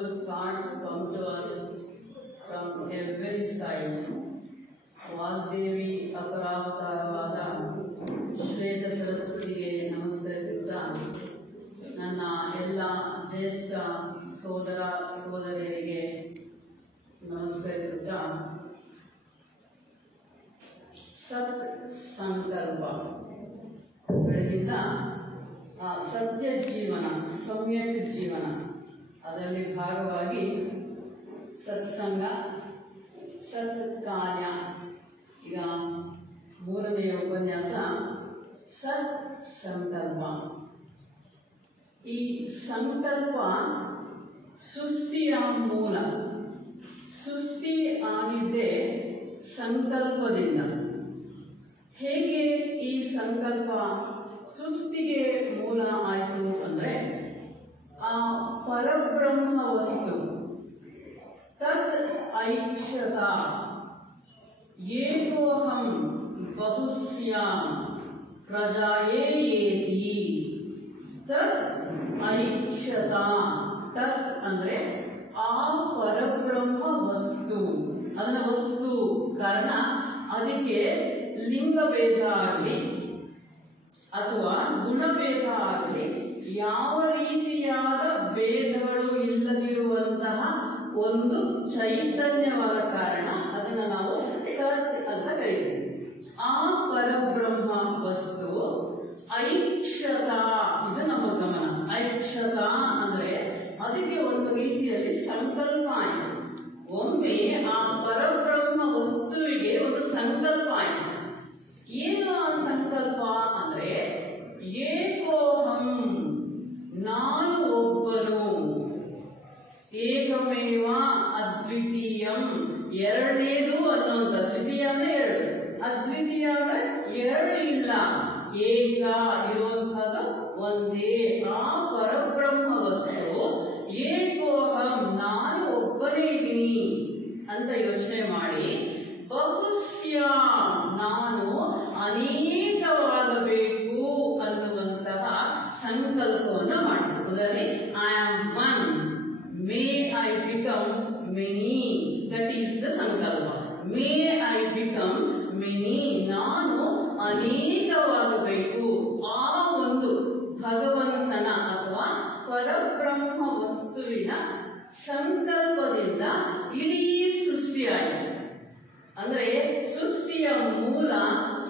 wonderful thoughts come to us from every side. Vagdevi ಅಪರಾವತಾರವಾದ ಶ್ವೇತ ಸರಸ್ವತಿಗೆ ನಮಸ್ಕರಿಸುತ್ತಾ ನನ್ನ ಎಲ್ಲ ಜ್ಯೇಷ್ಠ ಸೋದರ ಸಹೋದರಿಯರಿಗೆ ನಮಸ್ಕರಿಸುತ್ತಾ ಸತ್ ಸಂಕಲ್ಪ ಬೆಳಗಿಂದ ಸತ್ಯ ಜೀವನ ಸಮ್ಯಕ್ ಜೀವನ ಅದರಲ್ಲಿ ಭಾಗವಾಗಿ ಸತ್ಸಂಗ ಸತ್ಕಾರ್ಯ ಈಗ ಮೂರನೆಯ ಉಪನ್ಯಾಸ ಸತ್ ಸಂಕಲ್ಪ. ಈ ಸಂಕಲ್ಪ ಸೃಷ್ಟಿಯ ಮೂಲ. ಸೃಷ್ಟಿ ಆಗಿದ್ದೇ ಸಂಕಲ್ಪದಿಂದ. ಹೇಗೆ ಈ ಸಂಕಲ್ಪ ಸೃಷ್ಟಿಗೆ ಮೂಲ ಆಯಿತು ಅಂದ್ರೆ ಆ ಪರಬ್ರಹ್ಮ ವಸ್ತು ತತ್ ಐಕ್ಷತ ಏಕೋಹಂ ಬಹುಸ್ಯಾಂ ಪ್ರಜಾಯೇತಿ ತತ್ ಐಕ್ಷತ. ತತ್ ಅಂದ್ರೆ ಆ ಪರಬ್ರಹ್ಮ ವಸ್ತು, ಅದರ ವಸ್ತು ಕಾರಣ ಅದಕ್ಕೆ ಲಿಂಗಭೇದ ಆಗಲಿ ಅಥವಾ ಗುಣಭೇದ ಆಗಲಿ ಯಾವ ರೀತಿಯಾದ ಭೇದಗಳು ಇಲ್ಲದಿರುವಂತಹ ಒಂದು ಚೈತನ್ಯವಾದ ಕಾರಣ ಅದನ್ನು ನಾವು ತತ್ ಅಂತ ಕರೀತೀವಿ. ಆ ಪರಬ್ರಹ್ಮ ವಸ್ತು ಐಕ್ಷತ. ಇದು ನಮ್ಮ ಗಮನ. ಐಕ್ಷತ ಅಂದ್ರೆ ಅದಕ್ಕೆ ಒಂದು ರೀತಿಯಲ್ಲಿ ಸಂಕಲ್ಪ ಆಯಿತು. ಒಮ್ಮೆ ಆ ಪರಬ್ರಹ್ಮ ವಸ್ತುವಿಗೆ ಒಂದು ಸಂಕಲ್ಪ ಆಯಿತು. ಏನು ಆ ಸಂಕಲ್ಪ ಅಂದ್ರೆ ಏಕೋಹಂ, ನಾನು ಒಬ್ಬನು, ಏಕಮೇವ ಅದ್ವಿತೀಯಂ, ಎರಡನೇದು ಅನ್ನೋದು. ದ್ವಿತೀಯ ಅಂದ್ರೆ ಎರಡು, ಅದ್ವಿತೀಯ ಅಂದ್ರೆ ಎರಡು ಇಲ್ಲ, ಏಕ ಇರುವಂತಹದ್ದು ಒಂದೇ. ಆ ಪರಬ್ರಹ್ಮ ವಸ್ತು ಏಕೋಹಂ, ನಾನು ಒಬ್ಬನೇ ಇದ್ದೀನಿ ಅಂತ ಯೋಚನೆ ಮಾಡಿ ಬಹುಸ್ಯ, ನಾನು ಅನೇಕವಾಗಬೇಕು ಅನ್ನುವಂತಹ ಸಂಕಲ್ಪವನ್ನು ಮಾಡ್ತಾರೆ. ಅದರಲ್ಲಿ I am one, may I become many, that is the ಸಂಕಲ್ಪ. ಮೇ ಐ ಬಿಕಮ್ ಮೆನಿ, ನಾನು ಅನೇಕವಾಗಬೇಕು. ಆ ಒಂದು ಭಗವಂತನ ಅಥವಾ ಪರಬ್ರಹ್ಮ ವಸ್ತುವಿನ ಸಂಕಲ್ಪದಿಂದ ಇಡೀ ಸೃಷ್ಟಿಯಾಯಿತು. ಅಂದ್ರೆ ಸೃಷ್ಟಿಯ ಮೂಲ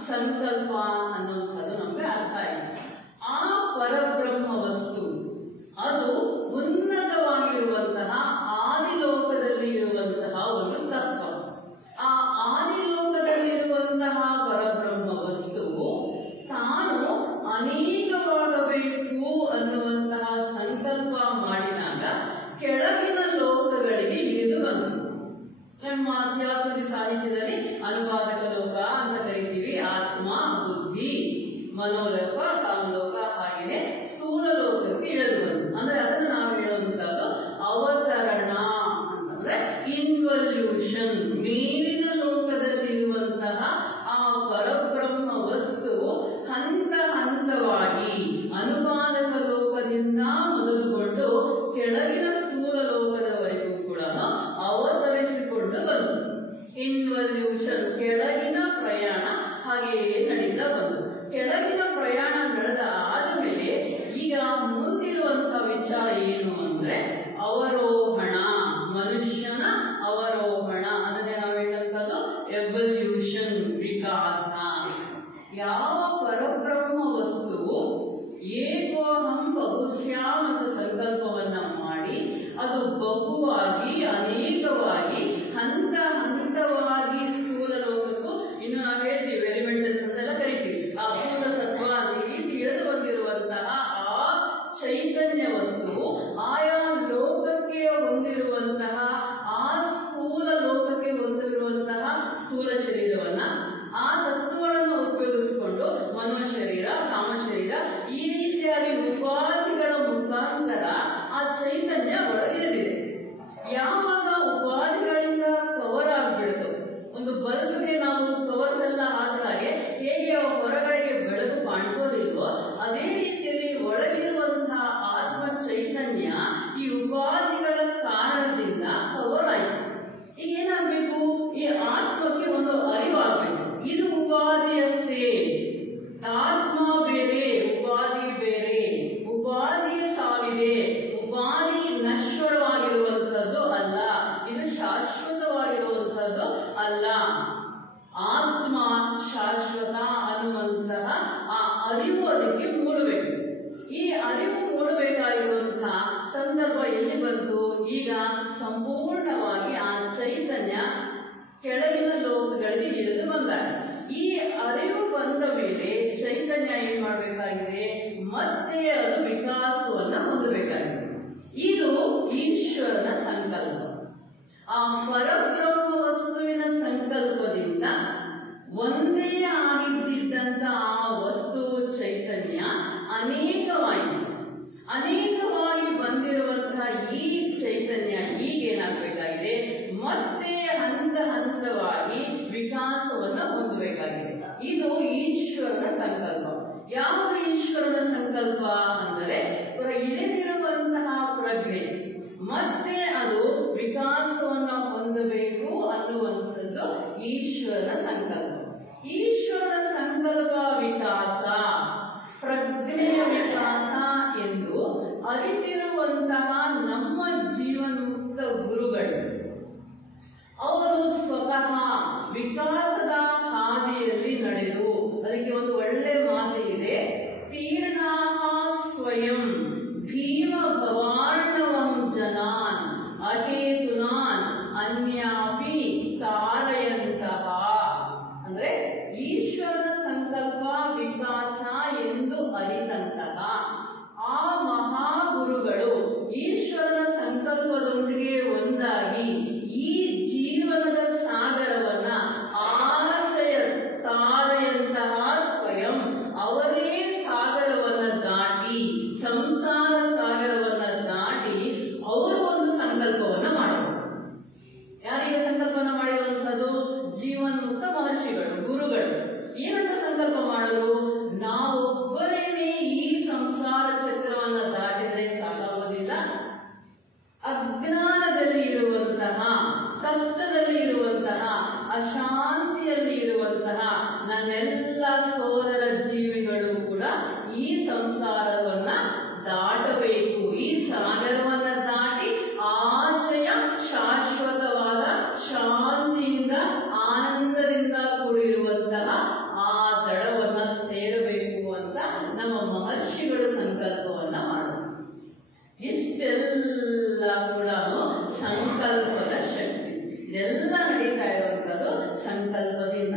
ಸಂಕಲ್ಪ ಅನ್ನುವಂಥದ್ದು ನಮಗೆ ಅರ್ಥ ಆಯಿತು. ಆ ಪರಬ್ರಹ್ಮ ವಸ್ತು ಅದು ಉನ್ನತವಾಗಿರುವಂತಹ ಆದಿಲೋಕದಲ್ಲಿ ಇರುವಂತಹ ಒಂದು ತತ್ವ. ಆ ಆದಿಲೋಕದಲ್ಲಿರುವಂತಹ ಪರಬ್ರಹ್ಮ ವಸ್ತುವು ತಾನು ಅನೇಕವಾಗಬೇಕು ಅನ್ನುವಂತಹ ಸಂಕಲ್ಪ ಮಾಡಿದಾಗ ಕೆಳಗಿನ ಲೋಕಗಳಿಗೆ ಇಳಿದು ಬಂತು. ನಮ್ಮ ಅಧ್ಯಾಸದಿ ಸಾಹಿತ್ಯದಲ್ಲಿ ಅನುಪಾದಕ ಲೋಕ ಅಂತ ಕರಿತೀವಿ. ಆತ್ಮ, ಬುದ್ಧಿ, ಮನೋಲೋಕ, ಕಾಮಲೋಕ, ಹಾಗೆಯೇ ಸ್ಥೂಲ ಲೋಕಕ್ಕೆ ಇಳಿದು ಬಂತು. ಅಂದ್ರೆ ಅದನ್ನು ನಾವು ಹೇಳುವಂತದ್ದು ಅವತರಣ ಅಂತಂದ್ರೆ ಇನ್ವಲ್ಯೂಷನ್. ಮೇಲಿನ ಲೋಕದಲ್ಲಿರುವಂತಹ ಆ ಪರಬ್ರಹ್ಮ ವಸ್ತುವು ಹಂತ ಹಂತವಾಗಿ ಅನುಪಾದಕ ಲೋಕದಿಂದ ಮೊದಲುಗೊಂಡು ಕೆಳಗಿನ ಸ್ಥೂಲ ಲೋಕದವರೆಗೂ ಕೂಡ ಅವತರಿಸಿಕೊಂಡು ಬಂತು. ಇನ್ವಲ್ಯೂಷನ್, ಕೆಳಗಿನ ಪ್ರಯಾಣ ಹಾಗೆಯೇ ನಡೀತಾ ಬಂತು. ಕೆಳಗಿನ ಪ್ರಯಾಣ ನಡೆದ ಆದಮೇಲೆ ಈಗ ಮುಂದಿರುವಂತಹ ವಿಚಾರ ಏನು ಅಂದ್ರೆ ಅವರೋಹಣ, ಮನುಷ್ಯನ ಅವರೋಹಣ. ಅದನ್ನೇ ನಾವು ಹೇಳುವಂಥದ್ದು ಎವಲ್ಯೂಷನ್, ವಿಕಾಸ. ಯಾವ ಪರಬ್ರಹ್ಮ ವಸ್ತುವು ಏಕೋಹಂ ಬಹುಸ್ಯಾಂ ಅಂತ ಸಂಕಲ್ಪವನ್ನ ಮಾಡಿ ಅದು ಬಹುವಾಗಿ ಅನೇಕವಾಗಿ ಹಂತ ಹಂತವಾಗಿ ಸ್ಥೂಲ ಲೋಕಕ್ಕೂ, ಇನ್ನು ನಾವು ಹೇಳ್ತೀವಿ ಎಲಿಮೆಂಟಲ್ಸ್ ಅಂತೆಲ್ಲ ಕರಿತೀವಿ, ಆ ಭೂತ ಸತ್ವ ಈ ರೀತಿ ಇಳಿದು ಬಂದಿರುವಂತಹ ಆ ಚೈತನ್ಯ ವಸ್ತುವು ಆಯಾ ಲೋಕಕ್ಕೆ ಹೊಂದಿರುವಂತಹ ಆ ಸ್ಥೂಲ ಲೋಕಕ್ಕೆ ಹೊಂದಿರುವಂತಹ ಸ್ಥೂಲ ಶರೀರವನ್ನ, ಆ ತತ್ವಗಳನ್ನು ಉಪಯೋಗಿಸಿಕೊಂಡು ಮನೋ ಶರೀರ, ಕಾಮ ಶರೀರ, ಈ ರೀತಿಯಾಗಿ ಉಪಾಧಿಗಳ ಮುಖಾಂತರ ಆ ಚೈತನ್ಯ ಒಳಗಿಳಿದಿದೆ. ಯಾವಾಗ ಉಪಾಧಿಗಳಿಗೆ ಸಂಪೂರ್ಣವಾಗಿ ಆ ಚೈತನ್ಯ ಕೆಳಗಿನ ಲೋಕಗಳಿಗೆ ಇಳಿದು ಬಂದಾಗ ಈ ಅರಿವು ಬಂದ ಮೇಲೆ ಚೈತನ್ಯ ಏನ್ ಮಾಡಬೇಕಾಗಿದೆ, ಮತ್ತೆ ಅದು ವಿಕಾಸವನ್ನ ಹೊಂದಬೇಕಾಗಿದೆ. ಇದು ಈಶ್ವರನ ಸಂಕಲ್ಪ. ಆ ಪರಬ್ರಹ್ಮ ವಸ್ತುವಿನ ಸಂಕಲ್ಪದಿಂದ ಒಂದೇ ಆಗಿದ್ದಂತ ಆ ವಸ್ತು ಚೈತನ್ಯ ಅನೇಕವಾಗಿ ಬಂದಿರುವಂತಹ ಈ ಚೈತನ್ಯ ಈಗೇನಾಗಬೇಕಾಗಿದೆ, ಮತ್ತೆ ಹಂತವಾಗಿ ವಿಕಾಸವನ್ನ ಹೊಂದಬೇಕಾಗಿದೆ. ಇದು ಈಶ್ವರನ ಸಂಕಲ್ಪ. ಯಾವುದು ಈಶ್ವರನ ಸಂಕಲ್ಪ ಅಂದರೆ ಇಳಿದಿರುವಂತಹ ಪ್ರಜ್ಞೆ ಮತ್ತೆ ಅದು ವಿಕಾಸವನ್ನ ಹೊಂದಬೇಕು ಅನ್ನುವಂಥದ್ದು ಈಶ್ವರನ ಸಂಕಲ್ಪ. ಈಶ್ವರನ ಸಂಕಲ್ಪ ವಿಕಾಸ, ಪ್ರಜ್ಞೆಯ ವಿಕಾಸ ಎಂದು ಅರಿತಿರುವಂತಹ ನಮ್ಮ ಜೀವನ್ಮುಕ್ತ ಗುರುಗಳು ಅವರು ಸ್ವತಃ ವಿಕಾಸದ ಹಾದಿಯಲ್ಲಿ ನಡೆದು, ಅದಕ್ಕೆ ಒಂದು ಒಳ್ಳೆ ಮಾತು ಇದೆ, ತೀರ್ಣಾಃ ಸ್ವಯಂ ಭೀಮ ಭವಾರ್ಣವಂ ಜನಾನ್ ಅಹೇತುನಾನ್ ಅನ್ಯಾಪಿ ತಾರಯಂತಹ. ಅಂದ್ರೆ ಈಶ್ವರನ ಸಂಕಲ್ಪ ವಿಕಾಸ ಎಂದು ಅರಿತಂತಹ ಆ ಮಹಾಗುರುಗಳು ಈಶ್ವರನ ಸಂಕಲ್ಪದೊಂದಿಗೆ ಒಂದಾಗಿ ಈ ಜೀವನದ ಸಾಗರವನ್ನ ಆಚಯ ತಾರೆಯಂತಹ ಸ್ವಯಂ ಅವರೇ ಸಾಗರವನ್ನ ದಾಟಿ, ಸಂಸಾರ ಸಾಗರವನ್ನ ದಾಟಿ ಅವರು ಒಂದು ಸಂಕಲ್ಪವನ್ನ ಮಾಡಿದರು. ಯಾರಿಗೆ ಸಂಕಲ್ಪನ ಮಾಡಿರುವಂಥದ್ದು? ಜೀವನ್ಮುಕ್ತ ಮಹರ್ಷಿಗಳು, ಗುರುಗಳು. ಏನಂತ ಸಂಕಲ್ಪ ಮಾಡಿದ್ರು? ನಾವೊಬ್ಬರೇನೆ ಈ ಸಂಸಾರ ಚಕ್ರವನ್ನ ದಾಟಿದರೆ ಸಾಕಾಗೋದಿಲ್ಲ. ಅಜ್ಞಾನದಲ್ಲಿ ಇರುವಂತಹ, ಕಷ್ಟದಲ್ಲಿ ಇರುವಂತಹ, ಅಶಾಂತಿಯಲ್ಲಿ ಇರುವಂತಹ ನನ್ನೆಲ್ಲ ಸೋದರ ಜೀವಿಗಳು ಕೂಡ ಈ ಸಂಸಾರವನ್ನ ದಾಟಬೇಕು. ಈ ಸಾಗರವನ್ನ ದಾಟಿ ಆಚೆಯ ಶಾಶ್ವತವಾದ ಶಾಂತಿಯಿಂದ ಆನಂದದಿಂದ ಕೂಡಿರುವಂತಹ ಆ ದಡವನ್ನ ಸೇರಬೇಕು ಅಂತ ನಮ್ಮ ಮಹರ್ಷಿಗಳು ಸಂಕಲ್ಪವನ್ನ ಮಾಡಿದ್ರು. ಇಷ್ಟೆಲ್ಲ ಕೂಡ ಸಂಕಲ್ಪದ ಶಕ್ತಿ, ಇದೆಲ್ಲ ನಡೀತಾ ಇರುವಂತದ್ದು ಸಂಕಲ್ಪದಿಂದ.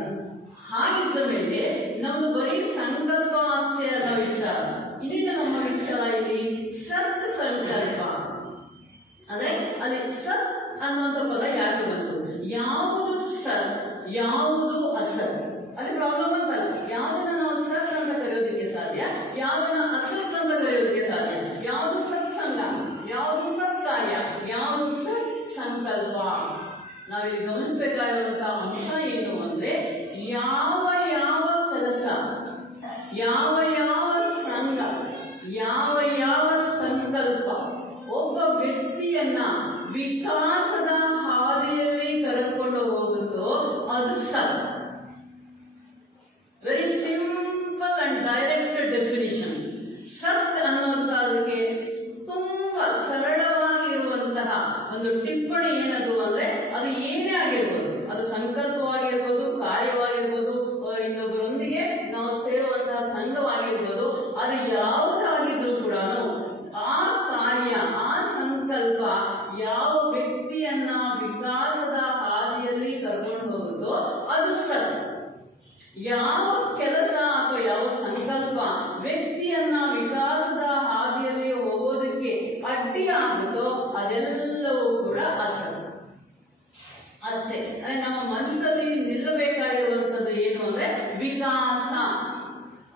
ಹಾಗಿದ್ದ ಮೇಲೆ ನಮ್ದು ಬರೀ ಸಂಕಲ್ಪ ಅಷ್ಟೇ ಅದ ವಿಚಾರ. ಇದೀಗ ನಮ್ಮ ವಿಚಾರ ಇಲ್ಲಿ ಸತ್ ಸಂಕಲ್ಪ. ಅಂದ್ರೆ ಅಲ್ಲಿ ಸತ್ ಅನ್ನುವಂಥ ಪದ ಯಾಕೆ ಬಂತು? ಯಾವುದು ಸತ್, ಯಾವುದು ಅಸತ್, ಅಲ್ಲಿ ಪ್ರಾಬ್ಲಮ್ ಅಂತಲ್ಲ. ಯಾವುದನ್ನ ನಾವು ಸತ್ ಅಂತ ಕರೆಯೋದಕ್ಕೆ ಸಾಧ್ಯ, ಯಾವುದನ್ನ ಅಸತ್ ಅಂತ ಕರೆಯೋದಕ್ಕೆ ಸಾಧ್ಯ. ಯಾವುದು ಸತ್ಸಂಗ, ಯಾವುದು ಸತ್ ಕಾರ್ಯ, ಯಾವುದು ಸತ್ ಸಂಕಲ್ಪ. ನಾವಿಲ್ಲಿ ಗಮನಿಸಬೇಕಾಗಿರುವಂತಹ ಅಂಶ ಏನು ಅಂದ್ರೆ, ಯಾವ ಯಾವ ಕೆಲಸ, ಯಾವ ಯಾವ ಸಂಘ, ಯಾವ ಯಾವ ಸಂಕಲ್ಪ ಒಬ್ಬ ವ್ಯಕ್ತಿಯನ್ನ ವಿಕಾಸದ ಹಾದಿಯಲ್ಲಿ ಕರೆದುಕೊಂಡು ಹೋಗುತ್ತೋ ಅದು ಸತ್. Very simple and direct definition. ಸತ್ ಅನ್ನುವಂತಹದಕ್ಕೆ ತುಂಬಾ ಸರಳವಾಗಿರುವಂತಹ ಒಂದು ಟಿಪ್ಪಣಿ ಏನದು ಅಂದ್ರೆ, ಅದು ಏನೇ ಆಗಿರ್ಬೋದು, ಅದು ಸಂಕಲ್ಪವಾಗಿರ್ಬೋದು, ಕಾರ್ಯವಾಗಿರ್ಬೋದು, ಇನ್ನೊಬ್ಬರೊಂದಿಗೆ ನಾವು ಸೇರುವಂತಹ ಸಂಘವಾಗಿರ್ಬೋದು, ಅದು ಯಾವುದಾಗಿದ್ರೂ ಕೂಡ ಆ ಕಾರ್ಯ, ಆ ಸಂಕಲ್ಪ ಯಾವ ವ್ಯಕ್ತಿಯನ್ನ ವಿಕಾಸದ ಹಾದಿಯಲ್ಲಿ ಕರ್ಕೊಂಡು ಹೋಗುತ್ತೋ ಅದು ಸತ್. ಯಾವ ಕೆಲಸ ಅಥವಾ ಯಾವ ಸಂಕಲ್ಪ ವ್ಯಕ್ತಿಯನ್ನ ವಿಕಾಸದ ಹಾದಿಯಲ್ಲಿ ಹೋಗೋದಕ್ಕೆ ಅಡ್ಡಿ ಆಗುತ್ತೋ ಅದೆಲ್ಲವೂ ಕೂಡ ಅಸತ್. ಅಷ್ಟೇ. ಅಂದ್ರೆ ನಮ್ಮ ಮನಸ್ಸಲ್ಲಿ ನಿಲ್ಲಬೇಕಾಗಿರುವಂತದ್ದು ಏನು ಅಂದ್ರೆ ವಿಕಾಸ.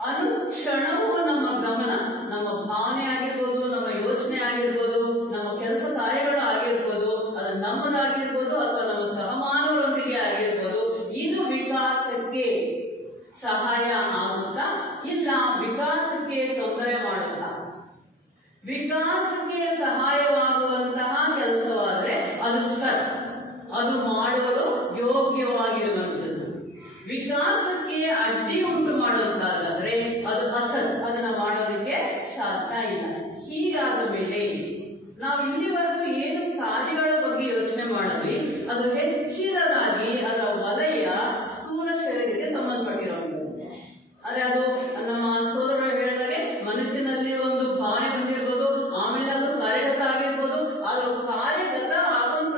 ಅನುಕ್ಷಣವೂ ನಮ್ಮ ಗಮನ, ನಮ್ಮ ಭಾವನೆ ಆಗಿರ್ಬೋದು, ನಮ್ಮ ಯೋಚನೆ ಆಗಿರ್ಬೋದು, ನಮ್ಮ ಕೆಲಸ ಕಾರ್ಯಗಳು ಆಗಿರ್ಬೋದು, ಅದು ನಮ್ಮದಾಗಿರ್ಬೋದು ಅಥವಾ ನಮ್ಮ ಸಹಮಾನವರೊಂದಿಗೆ ಆಗಿರ್ಬೋದು, ಇದು ವಿಕಾಸಕ್ಕೆ ಸಹಾಯ ಆಗುತ್ತಾ ಇಲ್ಲ ವಿಕಾಸಕ್ಕೆ ತೊಂದರೆ ಮಾಡುತ್ತಾ? ವಿಕಾಸಕ್ಕೆ ಸಹಾಯವಾಗುವಂತಹ ಕೆಲಸವಾದ್ರೆ ಅದು ಸತ್, ಅದು ಮಾಡಲು ಯೋಗ್ಯವಾಗಿರುವಂಥದ್ದು. ವಿಕಾಸಕ್ಕೆ ಅಡ್ಡಿ ಉಂಟು ಮಾಡುವಂತಾದ್ರೆ ಅದು ಅಸತ್, ಅದನ್ನ ಮಾಡೋದಕ್ಕೆ ಸಾಧ್ಯ ಇಲ್ಲ. ಹೀಗಾದ ಮೇಲೆ ನಾವು ಇಲ್ಲಿವರೆಗೂ ಏನು ಕಾರ್ಯಗಳ ಬಗ್ಗೆ ಯೋಚನೆ ಮಾಡಿದ್ವಿ ಅದು ಹೆಚ್ಚಿನದಾಗಿ ಅದರ ವಲಯ ಸ್ಥೂಲ ಶರೀರಕ್ಕೆ ಸಂಬಂಧಪಟ್ಟಿರುವಂಥದ್ದು. ಆದ್ರೆ ಅದು ನಮ್ಮ ಸೋದರರು ಹೇಳಿದರೆ ಮನಸ್ಸಿನಲ್ಲಿ ಒಂದು ಭಾವನೆ ಬಂದಿರ್ಬೋದು, ಆಮೇಲೆ ಅದು ಕಾರ್ಯಗತ ಆಗಿರ್ಬೋದು. ಅದು ಕಾರ್ಯಗತ ಆಗುವಂತ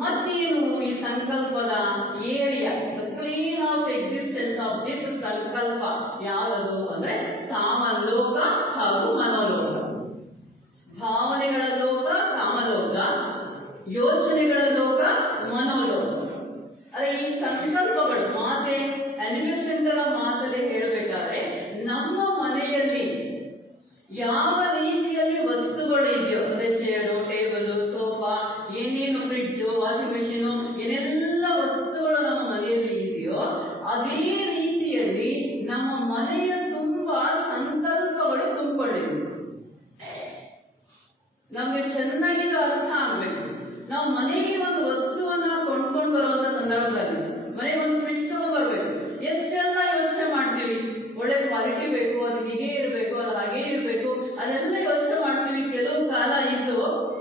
ಮತ್ತೇನು ಈ ಸಂಕಲ್ಪದ area, the plane of existence of this ಸಂಕಲ್ಪ ಯಾವುದು ಅಂದ್ರೆ ಕಾಮಲೋಕ ಹಾಗೂ ಮನೋಲೋಕ. ಭಾವನೆಗಳ ಲೋಕ ಕಾಮಲೋಕ, ಯೋಚನೆಗಳ ಲೋಕ ಮನೋಲೋಕ. ಅದೇ ಈ ಸಂಕಲ್ಪಗಳು ಮಾತೆ ಅನಿಮಿಸೆಂಟರ ಮಾತಲ್ಲಿ ಹೇಳಬೇಕಾದ್ರೆ, ನಮ್ಮ ಮನೆಯಲ್ಲಿ ಯಾವ ರೀತಿಯಲ್ಲಿ ವಸ್ತುಗಳು ಇದೆಯೋ, ಅಂದ್ರೆ ಚೇರು, ಟೇಬಲ್, ಸೋಫಾ, ಏನೇನು ಫ್ರಿಡ್ಜ್, ವಾಷಿಂಗ್ ಮೆಷಿನ್, ಏನೆಲ್ಲ ವಸ್ತುಗಳು ನಮ್ಮ ಮನೆಯಲ್ಲಿ ಇದೆಯೋ ಅದೇ ರೀತಿಯಲ್ಲಿ ನಮ್ಮ ಮನೆಯ ತುಂಬಾ ಸಂಕಲ್ಪಗಳು ತುಂಬಿಕೊಂಡಿವೆ. ನಮ್ಗೆ ಚೆನ್ನಾಗಿ ಅರ್ಥ ಆಗ್ಬೇಕು. ನಾವು ಮನೆಗೆ ಒಂದು ವಸ್ತುವನ್ನ ಕೊಂಡ್ಕೊಂಡು ಬರುವಂತ ಸಂದರ್ಭದಲ್ಲಿ, ಮನೆಗೆ ಒಂದು ಫ್ರಿಡ್ಜ್ ತಗೊಂಡ್ಬರ್ಬೇಕು, ಎಷ್ಟೆಲ್ಲ ಯೋಚನೆ ಮಾಡ್ತೀವಿ. ಒಳ್ಳೆ ಕ್ವಾಲಿಟಿ ಬೇಕು, ಅದು ಹೀಗೆ ಇರಬೇಕು, ಅದು ಹಾಗೆ ಇರಬೇಕು, ಅದೆಲ್ಲ ಯೋಚನೆ ಮಾಡ್ತೀವಿ. ಕೆಲವು ಕಾಲ ಇದ್ದು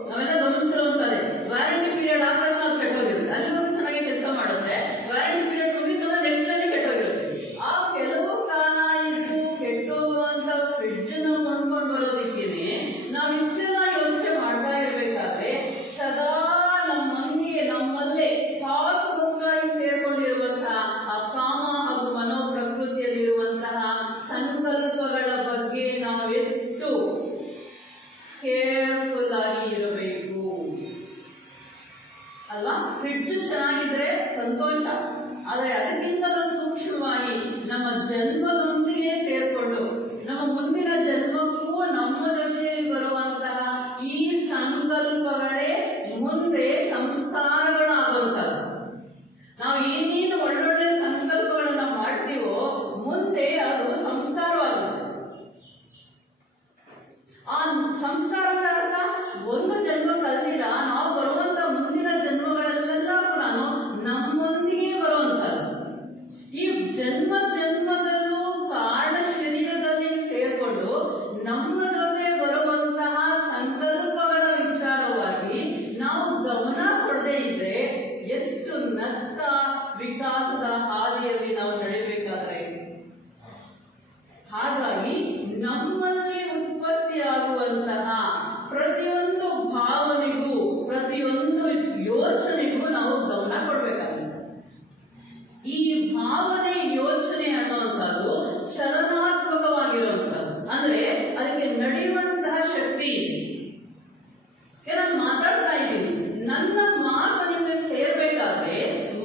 ನಾವೆಲ್ಲ ಗಮನಿಸಿರುವಂತದೆ, ವ್ಯಾರಂಟಿ ಪೀರಿಯಡ್ ಆದಾಗ ಅದು ಕೆಟ್ಟೋಗಿರುತ್ತೆ, ಅಲ್ಲಿವರೆಗೂ ಚೆನ್ನಾಗಿ ಕೆಲಸ ಮಾಡುತ್ತೆ. ವ್ಯಾರಂಟಿ ಪೀರಿಯಡ್ ಮುಗಿದು ನೆಕ್ಸ್ಟ್ ಅಲ್ಲಿ ಕೆಟ್ಟೋಗಿರುತ್ತೆ. ಆ ಕೆಲವು ಕಾಲ ಇದ್ದು ಕೆಟ್ಟೋಗುವಂತ ಫ್ರಿಡ್ಜ್ ನ ಕೊಂಡ್ಕೊಂಡು ಬರೋದಕ್ಕೇನೆ ನಾವು ಇಷ್ಟೆಲ್ಲ ಯೋಚನೆ ಮಾಡ್ತಾ ಇರ್ಬೇಕಾದ್ರೆ ಸದಾ ನಮ್ಮಲ್ಲೇ ಶಾಶ್ವತವಾಗಿ ಸೇರ್ಕೊಂಡಿರುವಂತಹ ಆ ಕಾಮ ಹಾಗೂ ಮನೋ ಪ್ರಕೃತಿಯಲ್ಲಿರುವಂತಹ ಸಂಕಲ್ಪಗಳ ಬಗ್ಗೆ ನಾವೆಷ್ಟು ಕೇರ್ಫುಲ್ ಆಗಿ ಇರಬೇಕು ಅಲ್ವಾ? ಫ್ರಿಡ್ಜ್ ಚೆನ್ನಾಗಿದ್ರೆ ಸಂತೋಷ, ಆದರೆ ಅದಕ್ಕಿಂತಲೂ ಸೂಕ್ಷ್ಮವಾಗಿ ನಮ್ಮ ಜನ್ಮದೊಂದಿಗೆ ಸೇರ್ಕೊಂಡು ನಮ್ಮ ಮುಂದಿನ ಜನ್ಮಕ್ಕೂ ನಮ್ಮ ಜೊತೆಯಲ್ಲಿ ಬರುವಂತಹ ಈ ಸಂಕಲ್ಪಗಳೇ ಮುಂದೆ ಸಂಸ್ಕಾರಗಳಾಗುವಂಥದ್ದು. ನಾವು ಏನೇನು ಒಳ್ಳೊಳ್ಳೆ ಸಂಕಲ್ಪಗಳನ್ನ ಮಾಡ್ತೀವೋ ಮುಂದೆ ಅದು ಸಂಸ್ಕಾರವಾಗುತ್ತೆ. ಆ ಸಂಸ್ಕಾರದ ಅರ್ಥ ಒಂದು ಜನ್ಮ ಕಲ್ತಿರ ನಾವು ಬರುವಂತ ಮುಂದಿನ ಜನ್ಮಗಳೆಲ್ಲ ಕೂಡ ನಮ್ಮೊಂದಿಗೆ ಬರುವಂಥದ್ದು. ಈ ಜನ್ಮದಲ್ಲೂ ಕಾರಣ ಶರೀರದಲ್ಲಿ ಸೇರ್ಕೊಂಡು ನಮ್ಮ ಜೊತೆ ಬರುವಂತಹ ಸಂಕಲ್ಪಗಳ ವಿಚಾರವಾಗಿ ನಾವು ಗಮನ ಕೊಡದೇ ಇದ್ರೆ ಎಷ್ಟು ನಷ್ಟ ವಿಕಾಸದ ಹಾದಿಯಲ್ಲಿ ನಾವು ನಡೆಯಬೇಕಾದ್ರೆ. ಹಾಗಾಗಿ ನಮ್ಮಲ್ಲಿ ಉತ್ಪತ್ತಿಯಾಗುವಂತಹ ಪ್ರತಿಯೊಂದು ಭಾವನೆಗೂ ಪ್ರತಿಯೊಂದು ಯೋಚನೆಗೂ ನಾವು ಗಮನ ಕೊಡಬೇಕಾಗುತ್ತೆ. ಈ ಭಾವನೆ ಯೋಚನೆ ಅನ್ನುವಂಥದ್ದು ಚಲನಾತ್ಮಕವಾಗಿರುವಂಥದ್ದು, ಅಂದ್ರೆ ಅದಕ್ಕೆ ನಡೆಯುವಂತಹ ಶಕ್ತಿ ಇದೆ. ನಾನು ಮಾತಾಡ್ತಾ ಇದ್ದೀನಿ, ನನ್ನ ಮಾತು ನಿಮಗೆ ಸೇರ್ಬೇಕಾದ್ರೆ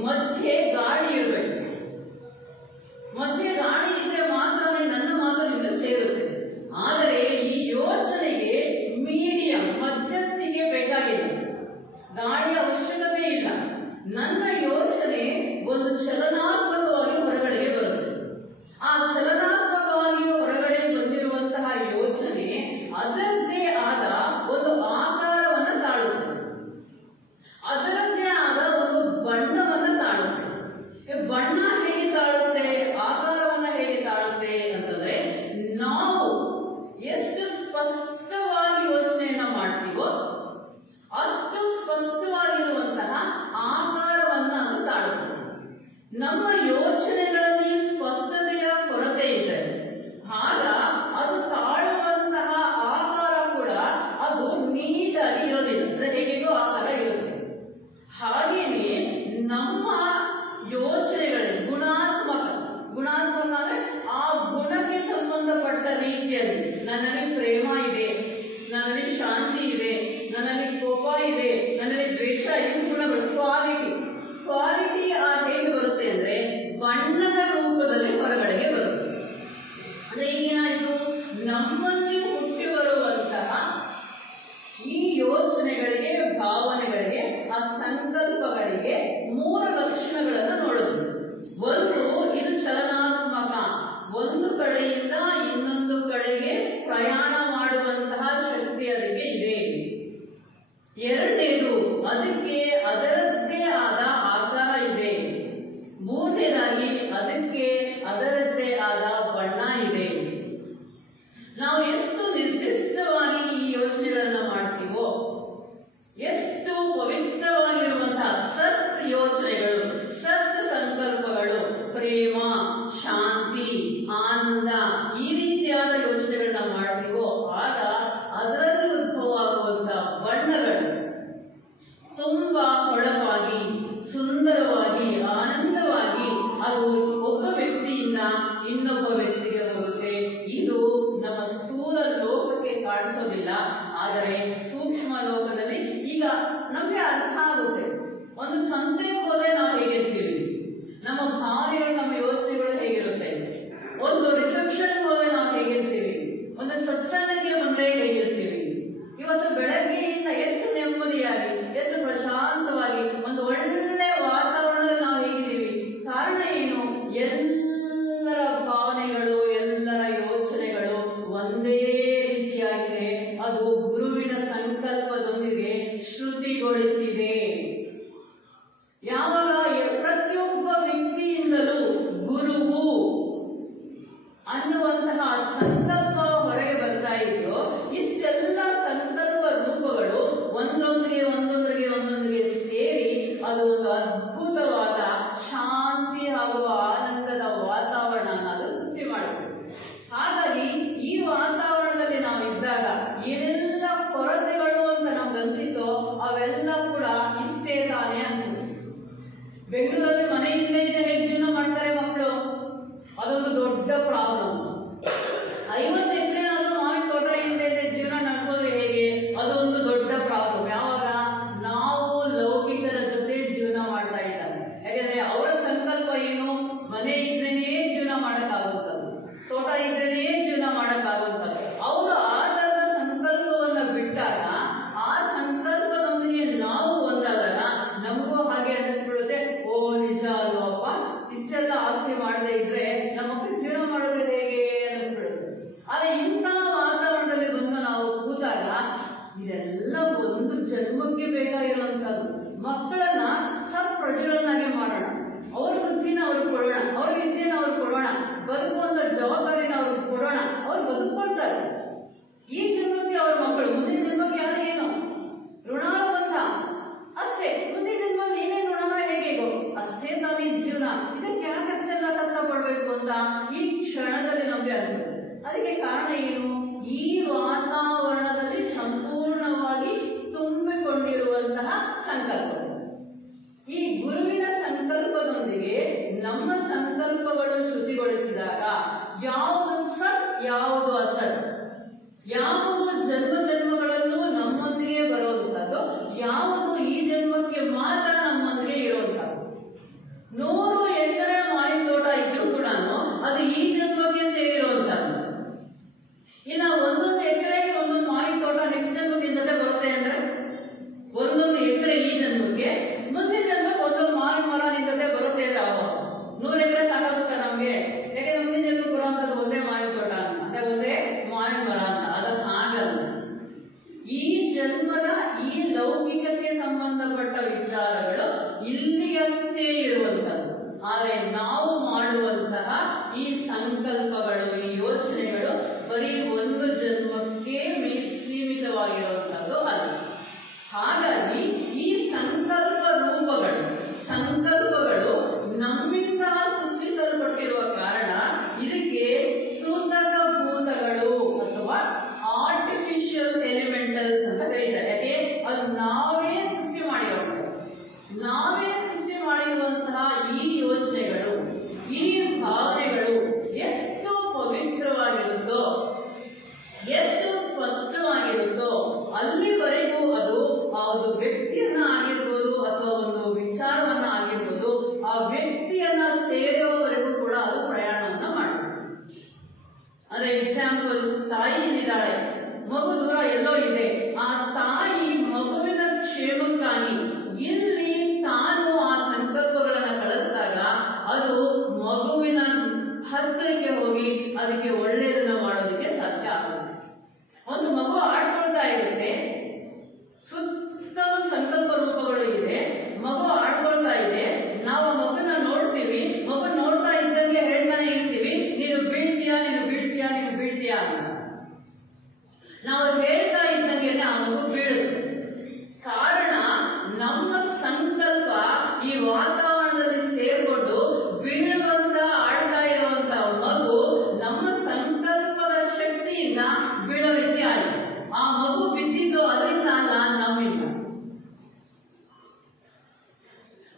ಮಧ್ಯೆ ಗಾಳಿ ಇರಬೇಕು. ಮಧ್ಯೆ ಗಾಳಿ ಇದ್ರೆ ಮಾತ್ರ ನನ್ನ ಮಾತು ನಿಮಗೆ ಸೇರುತ್ತೆ. ಆದರೆ ಈ ಯೋಚನೆಗೆ ಮೀಡಿಯಂ ಮಧ್ಯಸ್ಥಿಗೆ ಬೇಕಾಗಿಲ್ಲ, ಗಾಳಿಯ ಅವಶ್ಯಕತೆ ಇಲ್ಲ. ನನ್ನ ಯೋಚನೆ ಒಂದು ಚಲನಾತ್ಮಕವಾಗಿ ಹೊರಗಡೆಗೆ ಬರುತ್ತೆ. ಆ ಚಲನಾತ್ಮಕವಾಗಿ ಹೊರಗಡೆ ಬಂದಿರುವಂತಹ ಯೋಚನೆ ಅದರದ್ದೇ ಆದ ಒಂದು ಆಕಾರವನ್ನು ತಾಳುತ್ತೆ, ಅದರದ್ದೇ ಆದ ಒಂದು ಬಣ್ಣವನ್ನು ತಾಳುತ್ತೆ. ಬಣ್ಣ ಹೇಗೆ ತಾಳುತ್ತೆ, ಆಕಾರವನ್ನ ಹೇಗೆ ತಾಳುತ್ತೆ ಅಂತಂದ್ರೆ, ನಾವು ಎಷ್ಟು ಸ್ಪಷ್ಟವಾಗಿ ಯೋಚನೆಯನ್ನ ಮಾಡ್ತೀವೋ ಅಷ್ಟು ಸ್ಪಷ್ಟವಾಗಿರುವಂತಹ ಆಕಾರವನ್ನ ಅದು ತಾಳುತ್ತೆ. ನಮ್ಮ ಯೋಚನೆಗಳಲ್ಲಿ ಸ್ಪಷ್ಟತೆಯ ಕೊರತೆ ಇದೆ, ಆಗ ಅದು ತಾಳುವಂತಹ ಆಕಾರ ಕೂಡ ಅದು ನೀಟಾಗಿ ಇರೋದಿಲ್ಲ, ಅಂದ್ರೆ ಹೇಗೆಯೋ ಆಕಾರ ಇರುತ್ತೆ. ಹಾಗೇನೆ ನಮ್ಮ ಯೋಚನೆಗಳಲ್ಲಿ ಗುಣಾತ್ಮಕ ಅಂದ್ರೆ ಆ ಗುಣಕ್ಕೆ ಸಂಬಂಧಪಟ್ಟ ರೀತಿಯಲ್ಲಿ ನನ್ನಲ್ಲಿ ಪ್ರೇಮ ಇದೆ, ನನ್ನಲ್ಲಿ ಶಾಂತಿ ಇದೆ, ನನ್ನಲ್ಲಿ ಕೋಪ ಇದೆ, ನನ್ನಲ್ಲಿ ದ್ವೇಷ, ಇದು ಗುಣಗಳು. ಕ್ವಾಲಿಟಿ ಹೇಗೆ ಬರುತ್ತೆ ಅಂದ್ರೆ ಬಣ್ಣದ ರೂಪದಲ್ಲಿ ಹೊರಗಡೆಗೆ ಬರುತ್ತೆ. ಅಂದ್ರೆ ಈಗೇನಾಯ್ತು, ನಮ್ಮಲ್ಲಿ ಹುಟ್ಟಿ ಬರುವಂತಹ ಈ ಯೋಚನೆಗಳಿಗೆ, ಭಾವನೆಗಳಿಗೆ, ಆ ಸಂಕಲ್ಪಗಳಿಗೆ 3 ಲಕ್ಷಣಗಳನ್ನು ನೋಡುತ್ತೆ. ಒಂದು, ಇದು ಚಲನಾತ್ಮಕ, ಒಂದು ಕಡೆಯಿಂದ ಇನ್ನೊಂದು ಕಡೆಗೆ ಪ್ರಯಾಣ ಮಾಡುವಂತಹ ಶಕ್ತಿ ಅದಕ್ಕೆ ಇದೆ. ಎರಡನೇದು, ಅದಕ್ಕೆ ಅದರದ್ದೇ ಅದು ಒಂದು ಅದ್ಭುತವಾದ ಶಾಂತಿ ಹಾಗೂ ಆನಂದದ ವಾತಾವರಣ ಅದು ಸೃಷ್ಟಿ ಮಾಡುತ್ತೆ. ಹಾಗಾಗಿ ಈ ವಾತಾವರಣದಲ್ಲಿ ನಾವು ಇದ್ದಾಗ ಏನೆಲ್ಲ ಕೊರತೆಗಳು ಅಂತ ನಮ್ಗೆ ಅನ್ಸಿತೋ ಅವೆಲ್ಲ ಕೂಡ ಇಷ್ಟೇ ತಾನೇ ಅನ್ಸುತ್ತೆ. ಬೆಂಗಳೂರಲ್ಲಿ ಮನೆ ಇಲ್ಲೇ ಇದೆ ಹೇಗೆ ಜೀವನ ಮಾಡ್ತಾರೆ ಮಕ್ಕಳು? ಅದೊಂದು ದೊಡ್ಡ ಪ್ರಾಬ್ಲಮ್. 50 ಎಕರೆನಾದ್ರೂ ಮಾವಿನ ತೋಟ ಇಲ್ಲದೆ ಜೀವನ ನಡೆಸೋದು ಹೇಗೆ? ಅದೊಂದು ದೊಡ್ಡ ಪ್ರಾಬ್ಲಮ್. ಯಾವಾಗ ನಾವು ಲೌಕಿಕರ ಜೊತೆ ಜೀವನ ಮಾಡ್ತಾ ಇದ್ದಾರೆ. ಯಾಕಂದ್ರೆ ಅವರ ಸಂಕಲ್ಪ ಏನು? ಮನೆ ಇದ್ರೇನೆ ಜೀವನ ಮಾಡಕ್ಕಾಗುತ್ತದೆ, ತೋಟ ಇದ್ರೇನೆ ಜೀವನ ಮಾಡಕ್ಕಾಗುತ್ತದೆ. ಅವರು ಆ ತರದ ಸಂಕಲ್ಪವನ್ನ ಬಿಟ್ಟಾಗ ಆ ಸಂಕಲ್ಪದೊಂದಿಗೆ ನಾವು ಒಂದಾದಾಗ ನಮಗೂ ಹಾಗೆ ಅನ್ನಿಸ್ಬಿಡುತ್ತೆ, ಓ ನಿಜ ಅಲ್ವಪ್ಪ, ಇಷ್ಟೆಲ್ಲ ಆಸ್ತಿ ಮಾಡದೇ ಇದ್ರೆ ನಮ್ಮ ಮಕ್ಕಳು ಜೀವನ ಮಾಡೋದು ಹೇಗೆ ಅನ್ನಿಸ್ಬಿಡುತ್ತೆ. ಆದ್ರೆ ಇಂಥ ವಾತಾವರಣದಲ್ಲಿ ಬಂದು ನಾವು ಕೂತಾಗ ಇದೆಲ್ಲ ಒಂದು ಜನ್ಮಕ್ಕೆ ಬೇಕಾಗಿರುವಂತದ್ದು. ಮಕ್ಕಳನ್ನ ಪ್ರಜೆಗಳನ್ನಾಗಿ ಮಾಡೋಣ, ಅವ್ರ ಬುದ್ಧಿನ ಅವ್ರಿಗೆ ಕೊಡೋಣ, ಅವ್ರ ವಿದ್ಯೆನ ಅವ್ರಿಗೆ ಕೊಡೋಣ, ಬದುಕುವಂತ ಜವಾಬ್ದಾರಿನ ಅವ್ರಿಗೆ ಕೊಡೋಣ. ಅವ್ರು ಬದುಕೊಳ್ತಾರೆ. ಈ ಜನ್ಮಕ್ಕೆ ಅವ್ರ ಮಕ್ಕಳು, ಮುಂದಿನ ಜನ್ಮಕ್ಕೆ ಯಾರಿಗೇನು ಋಣಾನುಬಂಧ ಅಷ್ಟೇ. ಮುಂದಿನ ಜನ್ಮದಲ್ಲಿ ಏನೇನು ಋಣನ ಹೇಗೇಗೋ ಅಷ್ಟೇ ತಾನೇ ಜೀವನ. ಇದಕ್ಕೆ ಯಾಕೆ ಅಷ್ಟೆಲ್ಲ ಕಷ್ಟಪಡ್ಬೇಕು ಅಂತ ಈ ಕ್ಷಣದಲ್ಲಿ ನಮ್ಗೆ ಅನ್ಸುತ್ತೆ. ಅದಕ್ಕೆ ಕಾರಣ ಏನು? ಈ ವಾತಾವರಣದಲ್ಲಿ ಸಂಪೂರ್ಣವಾಗಿ ತುಂಬಿಕೊಂಡಿರುವಂತಹ ಸಂಕಲ್ಪ. ಈ ಗುರುವಿನ ಸಂಕಲ್ಪದೊಂದಿಗೆ ನಮ್ಮ ಸಂಕಲ್ಪಗಳು ಶ್ರುತಿಗೊಳಿಸಿದಾಗ ಯಾವುದು ಸತ್, ಯಾವುದು ಅಸತ್, ಯಾವುದು ಜನ್ಮ ಜನ್ಮಗಳಲ್ಲೂ ನಮ್ಮೊಂದಿಗೆ ಬರುವಂತದ್ದು, ಯಾವುದು ಈ ಜನ್ಮಕ್ಕೆ ಮಾತ್ರ ನಮ್ಮೊಂದಿಗೆ ಇರುವಂತದ್ದು. 100 ಎಕರೆ ಮಾವಿನ ತೋಟ ಇದ್ರೂ ಕೂಡ ಅದು ಈ ಜನ್ಮಕ್ಕೆ ಸೇರಿರುವಂತದ್ದು. ಇಲ್ಲ 1 ಎಕರೆಗೆ 1 ಮಾವಿನ ತೋಟ ನೆಕ್ಸ್ಟ್ ಜನ್ಮಕ್ಕೆ ಜೊತೆ ಬರುತ್ತೆ ಅಂದ್ರೆ 1 ಎಕರೆ ಈ ಜನ್ಮಕ್ಕೆ, ಮುಂದಿನ ಜನ್ಮಕ್ಕೆ 1 ಮಾವಿನ ಮರ ನಿನ್ ಜೊತೆ ಬರುತ್ತೆ ಅಂದ್ರೆ 100 ಎಕರೆ ಸಾಕಾಗುತ್ತ ನಮ್ಗೆ? ಯಾಕಂದ್ರೆ ಮುಂದಿನ ಜನ್ಮಕ್ಕೆ ಬರುವಂತದ್ದು ಒಂದೇ ಮಾವಿನ ತೋಟ ಅಂತ, ಅದೇ ಒಂದೇ ಮಾವಿನ ಮರ ಅಂತ. ಅದು ಹಾಗಲ್ಲ. ಈ ಜನ್ಮದ ಈ ಲೌಕಿಕಕ್ಕೆ ಸಂಬಂಧಪಟ್ಟ ವಿಚಾರಗಳು ಇಲ್ಲಿಗಷ್ಟೇ ಇರುವಂತದ್ದು. ಆದರೆ ನಾವು ಮಾಡುವಂತಹ ಈ ಸಂಕಲ್ಪಗಳು, ಈ ಯೋಚನೆಗಳು ಬರೀ ಒಂದು ಜನ್ಮಕ್ಕೆ ಸೀಮಿತವಾಗಿರುವಂತದ್ದು ಅಲ್ಲ. ಹಾಗಾಗಿ ಈ ಸಂಕಲ್ಪ ರೂಪಗಳು, ಸಂಕಲ್ಪಗಳು ನಮ್ಮಿಂದ ಸೃಷ್ಟಿಸಲ್ಪಟ್ಟಿರುವ ಕಾರಣ ಇದಕ್ಕೆ ಕೃತಕ ಭೂತಗಳು ಅಥವಾ ಆರ್ಟಿಫಿಷಿಯಲ್ ಎಲಿಮೆಂಟಲ್ಸ್ ಅಂತ ಕರೀತಾರೆ. ಯಾಕೆ? ಅದು ನಾವೇ ಸೃಷ್ಟಿ ಮಾಡಿರುವಂತಹ, ನಾವೇ ಸೃಷ್ಟಿ ಮಾಡಿರುವಂತಹ ಈ ಯೋಚನೆಗಳು, ಈ ಭಾವನೆಗಳು ಎಷ್ಟು ಪವಿತ್ರವಾಗಿರುತ್ತೋ, ಎಷ್ಟು ಸ್ಪಷ್ಟವಾಗಿರುತ್ತೋ ಅಲ್ಲಿವರೆಗೂ ಅದು ಆ ಒಂದು ವ್ಯಕ್ತಿಯನ್ನ ಆಗಿರ್ಬೋದು ಅಥವಾ ಒಂದು ವಿಚಾರವನ್ನ ಆಗಿರ್ಬೋದು, ಆ ವ್ಯಕ್ತಿಯನ್ನ ಸೇರೋವರೆಗೂ ಕೂಡ ಅದು ಪ್ರಯಾಣವನ್ನ ಮಾಡುತ್ತೆ. ಅಂದ್ರೆ ಎಕ್ಸಾಂಪಲ್, ತಾಯಿ ಇದ್ದಾಳೆ, ಮಗು ದೂರ ಎಲ್ಲೋ ಇದೆ. ಆ ತಾಯಿ ಮಗುವಿನ ಕ್ಷೇಮಕ್ಕಾಗಿ ಇಲ್ಲಿ ತಾನು ಆ ಸಂಕಲ್ಪಗಳನ್ನ ಕಳಿಸಿದಾಗ ಅದು ಮಗುವಿನ ಹತ್ತಿರಕ್ಕೆ ಹೋಗಿ ಅದಕ್ಕೆ ಒಳ್ಳೆಯದನ್ನ ಮಾಡೋದಕ್ಕೆ ಸಾಧ್ಯ ಆಗುತ್ತೆ. ಒಂದು ಮಗು ಆಡ್ಕೊಳ್ತಾ ಇರುತ್ತೆ, ಸುತ್ತಲೂ ಸಂಕಲ್ಪ ರೂಪಗಳು ಇದೆ, ಮಗು ಆಡ್ಕೊಳ್ತಾ ಇದೆ, ನಾವು ಆ ಮಗುನ ನೋಡ್ತೀವಿ, ಮಗು ನೋಡ್ತಾ ಇದ್ದಂಗೆ ಹೇಳ್ತಾನೆ ಇರ್ತೀವಿ, ನೀನು ಬೀಳ್ತೀಯಾ, ನೀನು ಬೀಳ್ತೀಯಾ, ನೀನು ಬೀಳ್ತೀಯಾ ಅಂತ. ನಾವು ಹೇಳ್ತಾ ಇದ್ದಂಗೆ ಆ ಮಗು ಬೀಳುತ್ತೆ. ಕಾರಣ ನಮ್ಮ ಸಂಕಲ್ಪ ಈ ವಾತಾವರಣದಲ್ಲಿ ಸೇರ್ಕೊಂಡು ಬೀಳುವಂತ, ಆಡ್ತಾ ಇರುವಂತ ಮಗು ನಮ್ಮ ಸಂಕಲ್ಪದ ಶಕ್ತಿಯಿಂದ ಬೀಳೋ ರೀತಿ ಆಯಿತು. ಆ ಮಗು ಬಿದ್ದಿದ್ದು ಅದರಿಂದ ಅಲ್ಲ, ನಮ್ಮಿಂದ.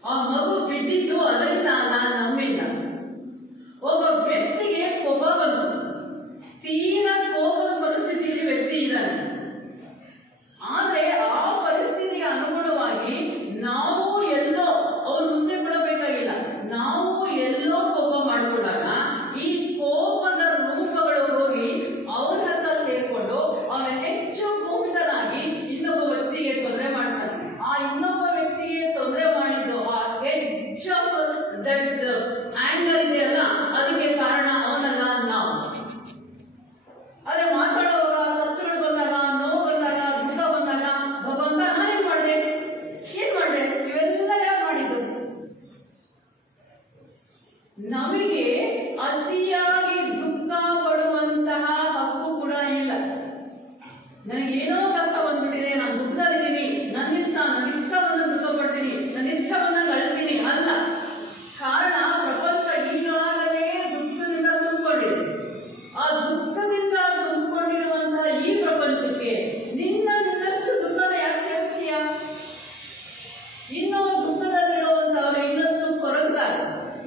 ಆ ಮಗು ಬಿದ್ದಿದ್ದು ಅದರಿಂದ ಅಲ್ಲ, ನಮ್ಮಿಂದ. ಒಬ್ಬ ವ್ಯಕ್ತಿಗೆ ಕೋಪ ಬಂತು, ತೀರಾ ಕೋಪದ ಪರಿಸ್ಥಿತಿಯಲ್ಲಿ ವ್ಯಕ್ತಿ ಇದ್ದಾನೆ. ಆದ್ರೆ ಆ ಪರಿಸ್ಥಿತಿಗೆ ಅನುಗುಣವಾಗಿ ನಾವು ಎಲ್ಲೋ, ಅವ್ರು ಮುಂದೆ ಬಿಡಬೇಕಾಗಿಲ್ಲ, ನಾವು ಎಲ್ಲೋ ಕೋಪ ಮಾಡಿಕೊಂಡಾಗ ಈ ಕೋಪದ ರೂಪಗಳು ಹೋಗಿ ಅವ್ರ ಹತ್ರ ಸೇರ್ಕೊಂಡು ಅವನ ಹೆಚ್ಚು ಕೋಪಿತನಾಗಿ ಇನ್ನೊಬ್ಬ ವ್ಯಕ್ತಿಗೆ ತೊಂದರೆ ಮಾಡ್ತಾನೆ. ಆ ಇನ್ನೊಬ್ಬ ವ್ಯಕ್ತಿಗೆ ತೊಂದರೆ ಮಾಡಿದ್ದು ಆ ಎಡ್ಜ್ ಆಫ್ ದಟ್ ಆಂಗರ್ ಇದೆಯಲ್ಲ, ಅದಕ್ಕೆ ಕಾರಣ ಅವನಲ್ಲ, ನಾವು. ಅದೇ ಮಾತಾಡುವಾಗ ಕಷ್ಟಗಳು ಬಂದಾಗ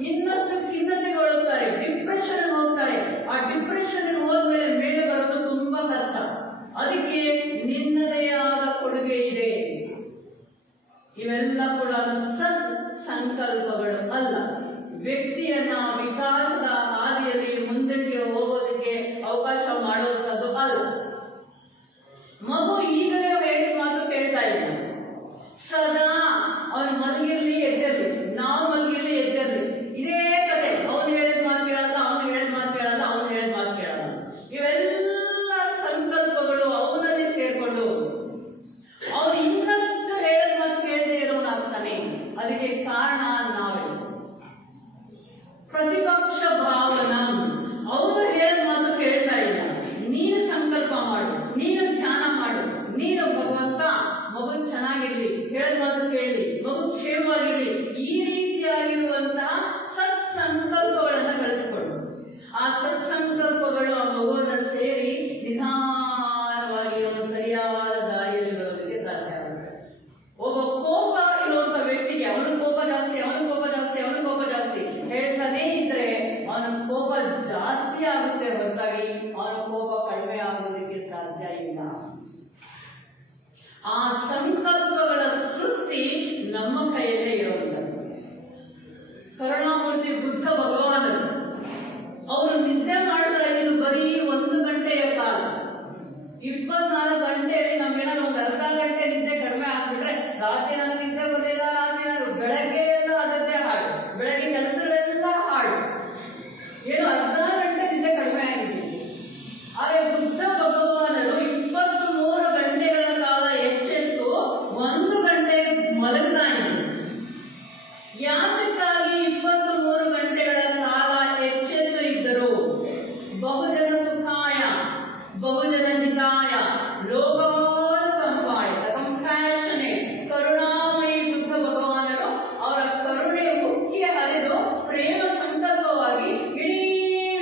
ಇನ್ನಷ್ಟು ಖಿನ್ನತೆಗೆ ಒಳಗ್ತಾರೆ, ಡಿಪ್ರೆಷನ್ ಹೋಗ್ತಾರೆ. ಆ ಡಿಪ್ರೆಷನ್ ಹೋದ್ಮೇಲೆ ಮೇಲೆ ಬರೋದು ತುಂಬಾ ಕಷ್ಟ. ಅದಕ್ಕೆ ನಿನ್ನದೇ ಆದ ಕೊಡುಗೆ ಇದೆ. ಇವೆಲ್ಲ ಕೂಡ ಸತ್ ಸಂಕಲ್ಪಗಳು ಅಲ್ಲ. ವ್ಯಕ್ತಿಯನ್ನ ವಿಕಾಸದ ಹಾದಿಯಲ್ಲಿ ಮುಂದಕ್ಕೆ ಹೋಗೋದಕ್ಕೆ ಅವಕಾಶ ಮಾಡುವಂಥದ್ದು ಅಲ್ಲ. ಮಗು ಈಗಲೇ ಹೇಳಿ ಮಾತು ಕೇಳ್ತಾ ಇಲ್ಲ. ಸದಾ ಅವನು ಮಲಗಿರ್ಲಿ ಎದ್ದಿರ್ಲಿ, ನಾವು ಮಲಗಿರ್ಲಿ ಎದ್ದಿರ್ಲಿ, ಇದೇ ಕತೆ. ಅವನು ಹೇಳಿದ ಮಾತು ಕೇಳಲ್ಲ, ಅವನು ಹೇಳಿದ ಮಾತು ಕೇಳಲ್ಲ, ಅವನು ಹೇಳಿದ ಮಾತು ಕೇಳಲ್ಲ. ಇವೆಲ್ಲ ಸಂಕಲ್ಪಗಳು ಅವನಲ್ಲಿ ಸೇರ್ಕೊಂಡು ಅವನು ಇನ್ನಷ್ಟು ಹೇಳಿದ ಮಾತು ಕೇಳದೆ ಇರೋನಾಗ್ತಾನೆ. ಅದಕ್ಕೆ ಕಾರಣ ನಾವೇ. ಪ್ರತಿಪಕ್ಷ ಭಾವನ. ಅವನು ಹೇಳಿದ ಮಾತು ಕೇಳ್ತಾ ಇಲ್ಲ, ನೀನು ಸಂಕಲ್ಪ ಮಾಡು, ನೀನು ಧ್ಯಾನ ಮಾಡು, ನೀನು ಭಗವಂತ ಮಗು ಚೆನ್ನಾಗಿರ್ಲಿ, ಹೇಳಿದ ಮಾತು ಕೇಳಿ, ಮಗು ಕ್ಷೇಮವಾಗಿರ್ಲಿ, ಈ ರೀತಿಯಾಗಿರುವಂತಹ ಸತ್ಸಂಕಲ್ಪಗಳನ್ನು ಬೆಳೆಸಿಕೊಂಡು ಆ ಸತ್ಸಂಕಲ್ಪಗಳು ಆ ಮಗುವನ್ನ ಸೇರಿ ನಿಧಾನವಾಗಿ ಒಂದು ಸರಿಯಾದ ದಾರಿಯಲ್ಲಿ ಬರೋದಕ್ಕೆ ಸಾಧ್ಯ ಆಗುತ್ತೆ. ಒಬ್ಬ ಕೋಪ ಇರುವಂತ ವ್ಯಕ್ತಿಗೆ ಅವನ ಕೋಪ ಜಾಸ್ತಿ, ಅವನ ಕೋಪ ಜಾಸ್ತಿ, ಅವನ ಕೋಪ ಜಾಸ್ತಿ ಹೇಳ್ತಾನೆ ಇದ್ರೆ ಅವನ ಕೋಪ ಜಾಸ್ತಿ ಆಗುತ್ತೆ ಹೊರತಾಗಿ ಅವನ ಕೋಪ ಕಡಿಮೆ ಆಗೋದಕ್ಕೆ ಸಾಧ್ಯ ಇಲ್ಲ. ಆ ಸಂಕಲ್ಪಗಳ ಸೃಷ್ಟಿ ನಮ್ಮ ಕೈಯಲ್ಲೇ ಇರುವಂಥದ್ದು. ಕರುಣಾಮೂರ್ತಿ ಬುದ್ಧ ಭಗವಾನರು ಅವರು ನಿದ್ದೆ ಮಾಡ್ತಾ ಇದ್ದು ಬರೀ 1 ಗಂಟೆಯ ಕಾಲ. 24 ಗಂಟೆಯಲ್ಲಿ ನಮ್ಗೇನಾದ್ರು ಒಂದು ಅರ್ಧ ಗಂಟೆ ನಿದ್ದೆ ಕಡಿಮೆ ಆಗ್ಬಿಟ್ರೆ ರಾತ್ರಿ ನನಗೆ ನಿದ್ದೆ ಬರಲಿಲ್ಲ, ರಾತ್ರಿ ನಾನು ಬೆಳಗ್ಗೆ ಎಲ್ಲ ಅದದ್ದೇ ಹಾಡು, ಬೆಳಗ್ಗೆ ಕೆಲಸಗಳೆಲ್ಲ ಹಾಡು, ಏನು ಅರ್ಧ ಗಂಟೆ ನಿದ್ದೆ ಕಡಿಮೆ ಆಗಿದೆ. ಆದರೆ ಬುದ್ಧ ಭಗವಾನರು 23 ಗಂಟೆಗಳ ಕಾಲ ಎಚ್ಚೆತ್ತು 1 ಗಂಟೆ ಮಲಗ್ತಾ ಇದ್ರು. ಯಾತಕ್ಕಾಗಿ 23 ಗಂಟೆಗಳ ಕಾಲ ಎಚ್ಚೆತ್ತು ಇದ್ದರು? ಬಹುಜನ ಸುಖಾಯ, ಬಹುಜನ ಹಿತಾಯ, ಲೋಕಾನುಕಂಪಾಯ, ಕಂಪ್ಯಾಷನೇಟ್, ಕರುಣಾಮಯಿ ಬುದ್ಧ ಭಗವಾನರು ಅವರ ಕರುಣೆ ಉಕ್ಕಿ ಹರಿದು ಪ್ರೇಮ ಸಂಕಲ್ಪವಾಗಿ ಇಡೀ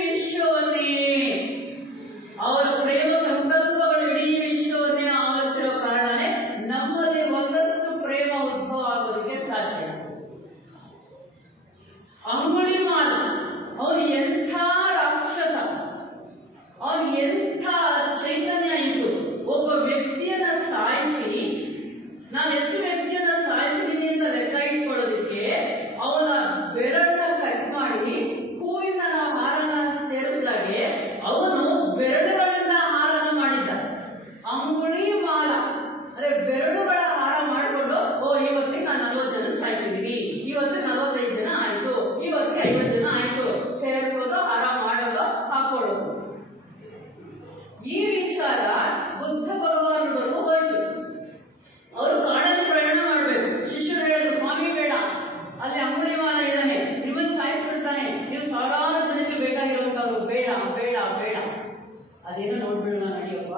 ವಿಶ್ವವನ್ನೇ, ಅವರ ಪ್ರೇಮ ಸಂಕಲ್ಪಗಳು ಇಡೀ ವಿಶ್ವವನ್ನೇ ಆವರಿಸಿರೋ ಕಾರಣನೇ ನಮ್ಮಲ್ಲಿ ಒಂದಷ್ಟು ಪ್ರೇಮ ಉದ್ಭವ ಆಗೋದಕ್ಕೆ ಸಾಧ್ಯ. ಅಂಗುಳಿಮಾಲ ಅವನು ಎಂಥ ರಾಕ್ಷಸ, ಅವನು ಎಂಥ ಚೈತನ್ಯ ಇತ್ತು. ಒಬ್ಬ ವ್ಯಕ್ತಿಯನ್ನ ಸಾಯಿಸಿ, ನಾನು ಎಷ್ಟು ವ್ಯಕ್ತಿಯನ್ನ ಸಾಯಿಸಿದ್ದೀನಿ ಅಂತ ಲೆಕ್ಕ ಇಟ್ಕೊಳ್ಳೋದಕ್ಕೆ ಅವನ ಬೆರಳನ್ನ ಕಟ್ ಮಾಡಿ ಹೂವಿನ ಹಾರನ ಸೇರಿಸಿದಾಗೆ ಅವನು ಬೆರಳುಗಳಿಂದ ಹಾರನ ಮಾಡಿದ್ದ. ಅಂಗುಳಿ ಮಾಲ ಅಂದ್ರೆ ಬೆರಳುಗಳ ಹಾರ ಮಾಡಿಕೊಂಡು, ಇವತ್ತಿಗೆ ನಾನು 40 ಜನ ಸಾಯಿಸಿದ್ದೀನಿ, ಇವತ್ತಿಗೆ 45 ಜನ ಆಯ್ತು, ಇವತ್ತಿಗೆ 50 ಜನ ಆಯ್ತು, ಸೇರಿಸೋದು, ಹಾರ ಮಾಡೋದು, ಹಾಕೊಳ್ಳೋದು. ಈ ವಿಚಾರ ಬುದ್ಧ ಭಗವಾನರು ಹೋಯ್ತು. ಅವರು ಕಾಡಲ್ಲಿ ಪ್ರಯಾಣ ಮಾಡಬೇಕು. ಶಿಷ್ಯರು ಹೇಳಿದ್ರು, ಸ್ವಾಮಿ ಬೇಡ, ಅಲ್ಲಿ ಅಂಗುಳಿ ಮಾಲ ಇದ್ದಾನೆ, ನಿಮ್ಮನ್ನು ಸಾಯಿಸ್ಬಿಡ್ತಾನೆ, ನೀವು ಸಾವಿರಾರು ಜನಕ್ಕೆ ಬೇಕಾಗಿರುವಂತವ್ರು, ಬೇಡ ಬೇಡ ಬೇಡ, ಅದೇನೋ ನೋಡ್ಬಿಡೋಣ ನಡೆಯಪ್ಪ.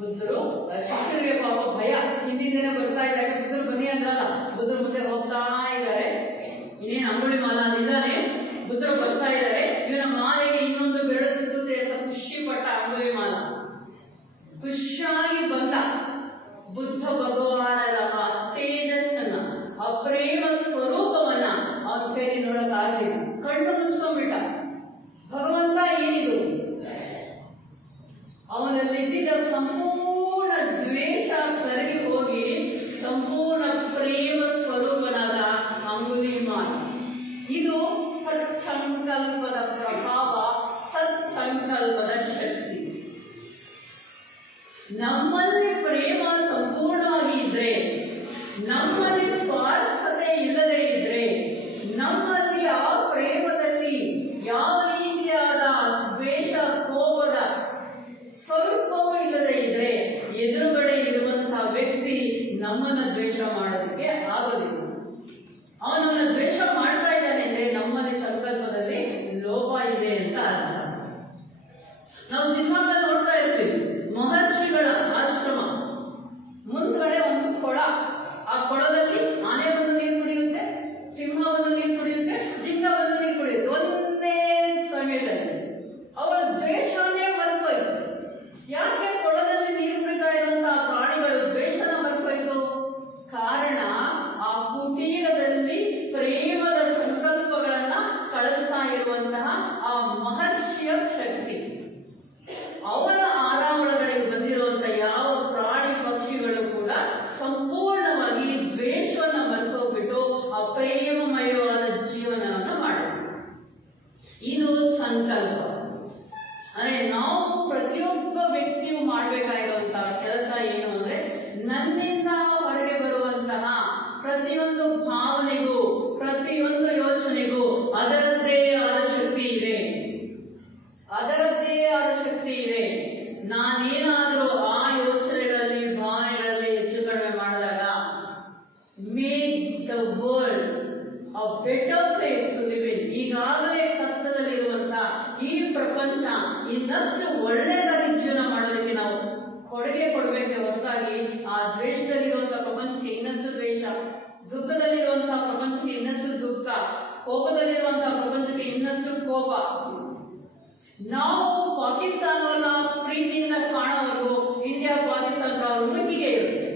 ಬುದ್ಧರು ಶಿಷ್ಯರಿಗೆ ಪಾಪ ಭಯ, ಹಿಂದಿನ ಬರ್ತಾ ಇದ್ದಾರೆ. ಬುದ್ಧರು ಬನ್ನಿ ಅಂದ್ರಲ್ಲ, ಬುದ್ಧರು ಮುಂದೆ ಹೋಗ್ತಾ ಇದ್ದಾರೆ. ಇನ್ನೇನು ಅಂಗುಳಿ ಮಾಲ ಅಲ್ಲಿದ್ದಾನೆ, ಬುದ್ಧರು ಬರ್ತಾ ಇದ್ದಾರೆ. ಇವನ ಮಾಲೆಗೆ ಇನ್ನೊಂದು ಬೆರಳು ಸಿಗುತ್ತೆ ಅಂತ ಖುಷಿ ಪಟ್ಟ ಅಂಗುಳಿ ಮಾಲ. ಖುಷಿಯಾಗಿ ಬಂದ ಬುದ್ಧ ಭಗವಾನರ ಆ ತೇಜಸ್ಸನ್ನ, ಆ ಪ್ರೇಮ ಸ್ವರೂಪವನ್ನ ಅವನ ಕೈಲಿ ನೋಡಕ್ಕಾಗಲಿಲ್ಲ. ಕಣ್ಣು ಮುಚ್ಕೊಂಡ್ಬಿಟ್ಟ. ಭಗವಂತ ಏನಿದು? ಅವನಲ್ಲಿದ್ದ ಸಂಪೂರ್ಣ ದ್ವೇಷ ಕರಗಿ ಹೋಗಿ ಸಂಪೂರ್ಣ ಪ್ರೇಮ ಸ್ವರೂಪನಾದ ಅಂಗುಲಿ ಮಾಲ. ಇದು ಸತ್ಸಂಕಲ್ಪದ ಪ್ರಭಾವ, ಸತ್ಸಂಕಲ್ಪದ ಶಕ್ತಿ. ನಮ್ಮಲ್ಲಿ ಪ್ರೇಮ ಸಂಪೂರ್ಣವಾಗಿ ಇದ್ರೆ, ನಮ್ಮಲ್ಲಿ ಸ್ವಾರ್ಥತೆ ಇಲ್ಲದೆ ಇದ್ರೆ, ನಮ್ಮಲ್ಲಿ ಆ ಪ್ರೇಮದಲ್ಲಿ ಯಾವ ರೀತಿಯಾದ ದ್ವೇಷ ಕೋಪದ ಸ್ವಲ್ಪವೂ ಇಲ್ಲದೆ ಇದ್ರೆ, ಎದುರುಗಡೆ ಇರುವಂತಹ ವ್ಯಕ್ತಿ ನಮ್ಮನ್ನ ದ್ವೇಷ ಮಾಡೋದಕ್ಕೆ ಆಗೋದಿಲ್ಲ. ಅವನನ್ನ ದ್ವೇಷ ಮಾಡ್ತಾ ಇದ್ದಾನೆ ಅಂದ್ರೆ ನಮ್ಮಲ್ಲಿ ಸಂಕಲ್ಪದಲ್ಲಿ ಲೋಪ ಇದೆ ಅಂತ ಅರ್ಥ. ನಾವು ಸಿನಿಮಾದಲ್ಲಿ ನೋಡ್ತಾ ಇರ್ತೀವಿ, ಮಹರ್ಷಿಗಳ ಆಶ್ರಮ a better place to live in. ಈಗಾಗಲೇ ಕಷ್ಟದಲ್ಲಿರುವಂತಹ ಈ ಪ್ರಪಂಚ ಇನ್ನಷ್ಟು ಒಳ್ಳೆಯದಾಗಿ ಜೀವನ ಮಾಡೋದಕ್ಕೆ ನಾವು ಕೊಡುಗೆ ಕೊಡಬೇಕೆ ಹೊರತಾಗಿ ಆ ದ್ವೇಷದಲ್ಲಿರುವಂತಹ ಪ್ರಪಂಚಕ್ಕೆ ಇನ್ನಷ್ಟು ದ್ವೇಷ, ದುಃಖದಲ್ಲಿರುವಂತಹ ಪ್ರಪಂಚಕ್ಕೆ ಇನ್ನಷ್ಟು ದುಃಖ, ಕೋಪದಲ್ಲಿರುವಂತಹ ಪ್ರಪಂಚಕ್ಕೆ ಇನ್ನಷ್ಟು ಕೋಪ. ನಾವು ಪಾಕಿಸ್ತಾನವನ್ನ ಪ್ರೀತಿಯಿಂದ ಕಾಣೋವರೆಗೂ ಇಂಡಿಯಾ ಪಾಕಿಸ್ತಾನ ಪ್ರಾಬ್ಲಮ್ ಹೀಗೆ ಇರುತ್ತೆ.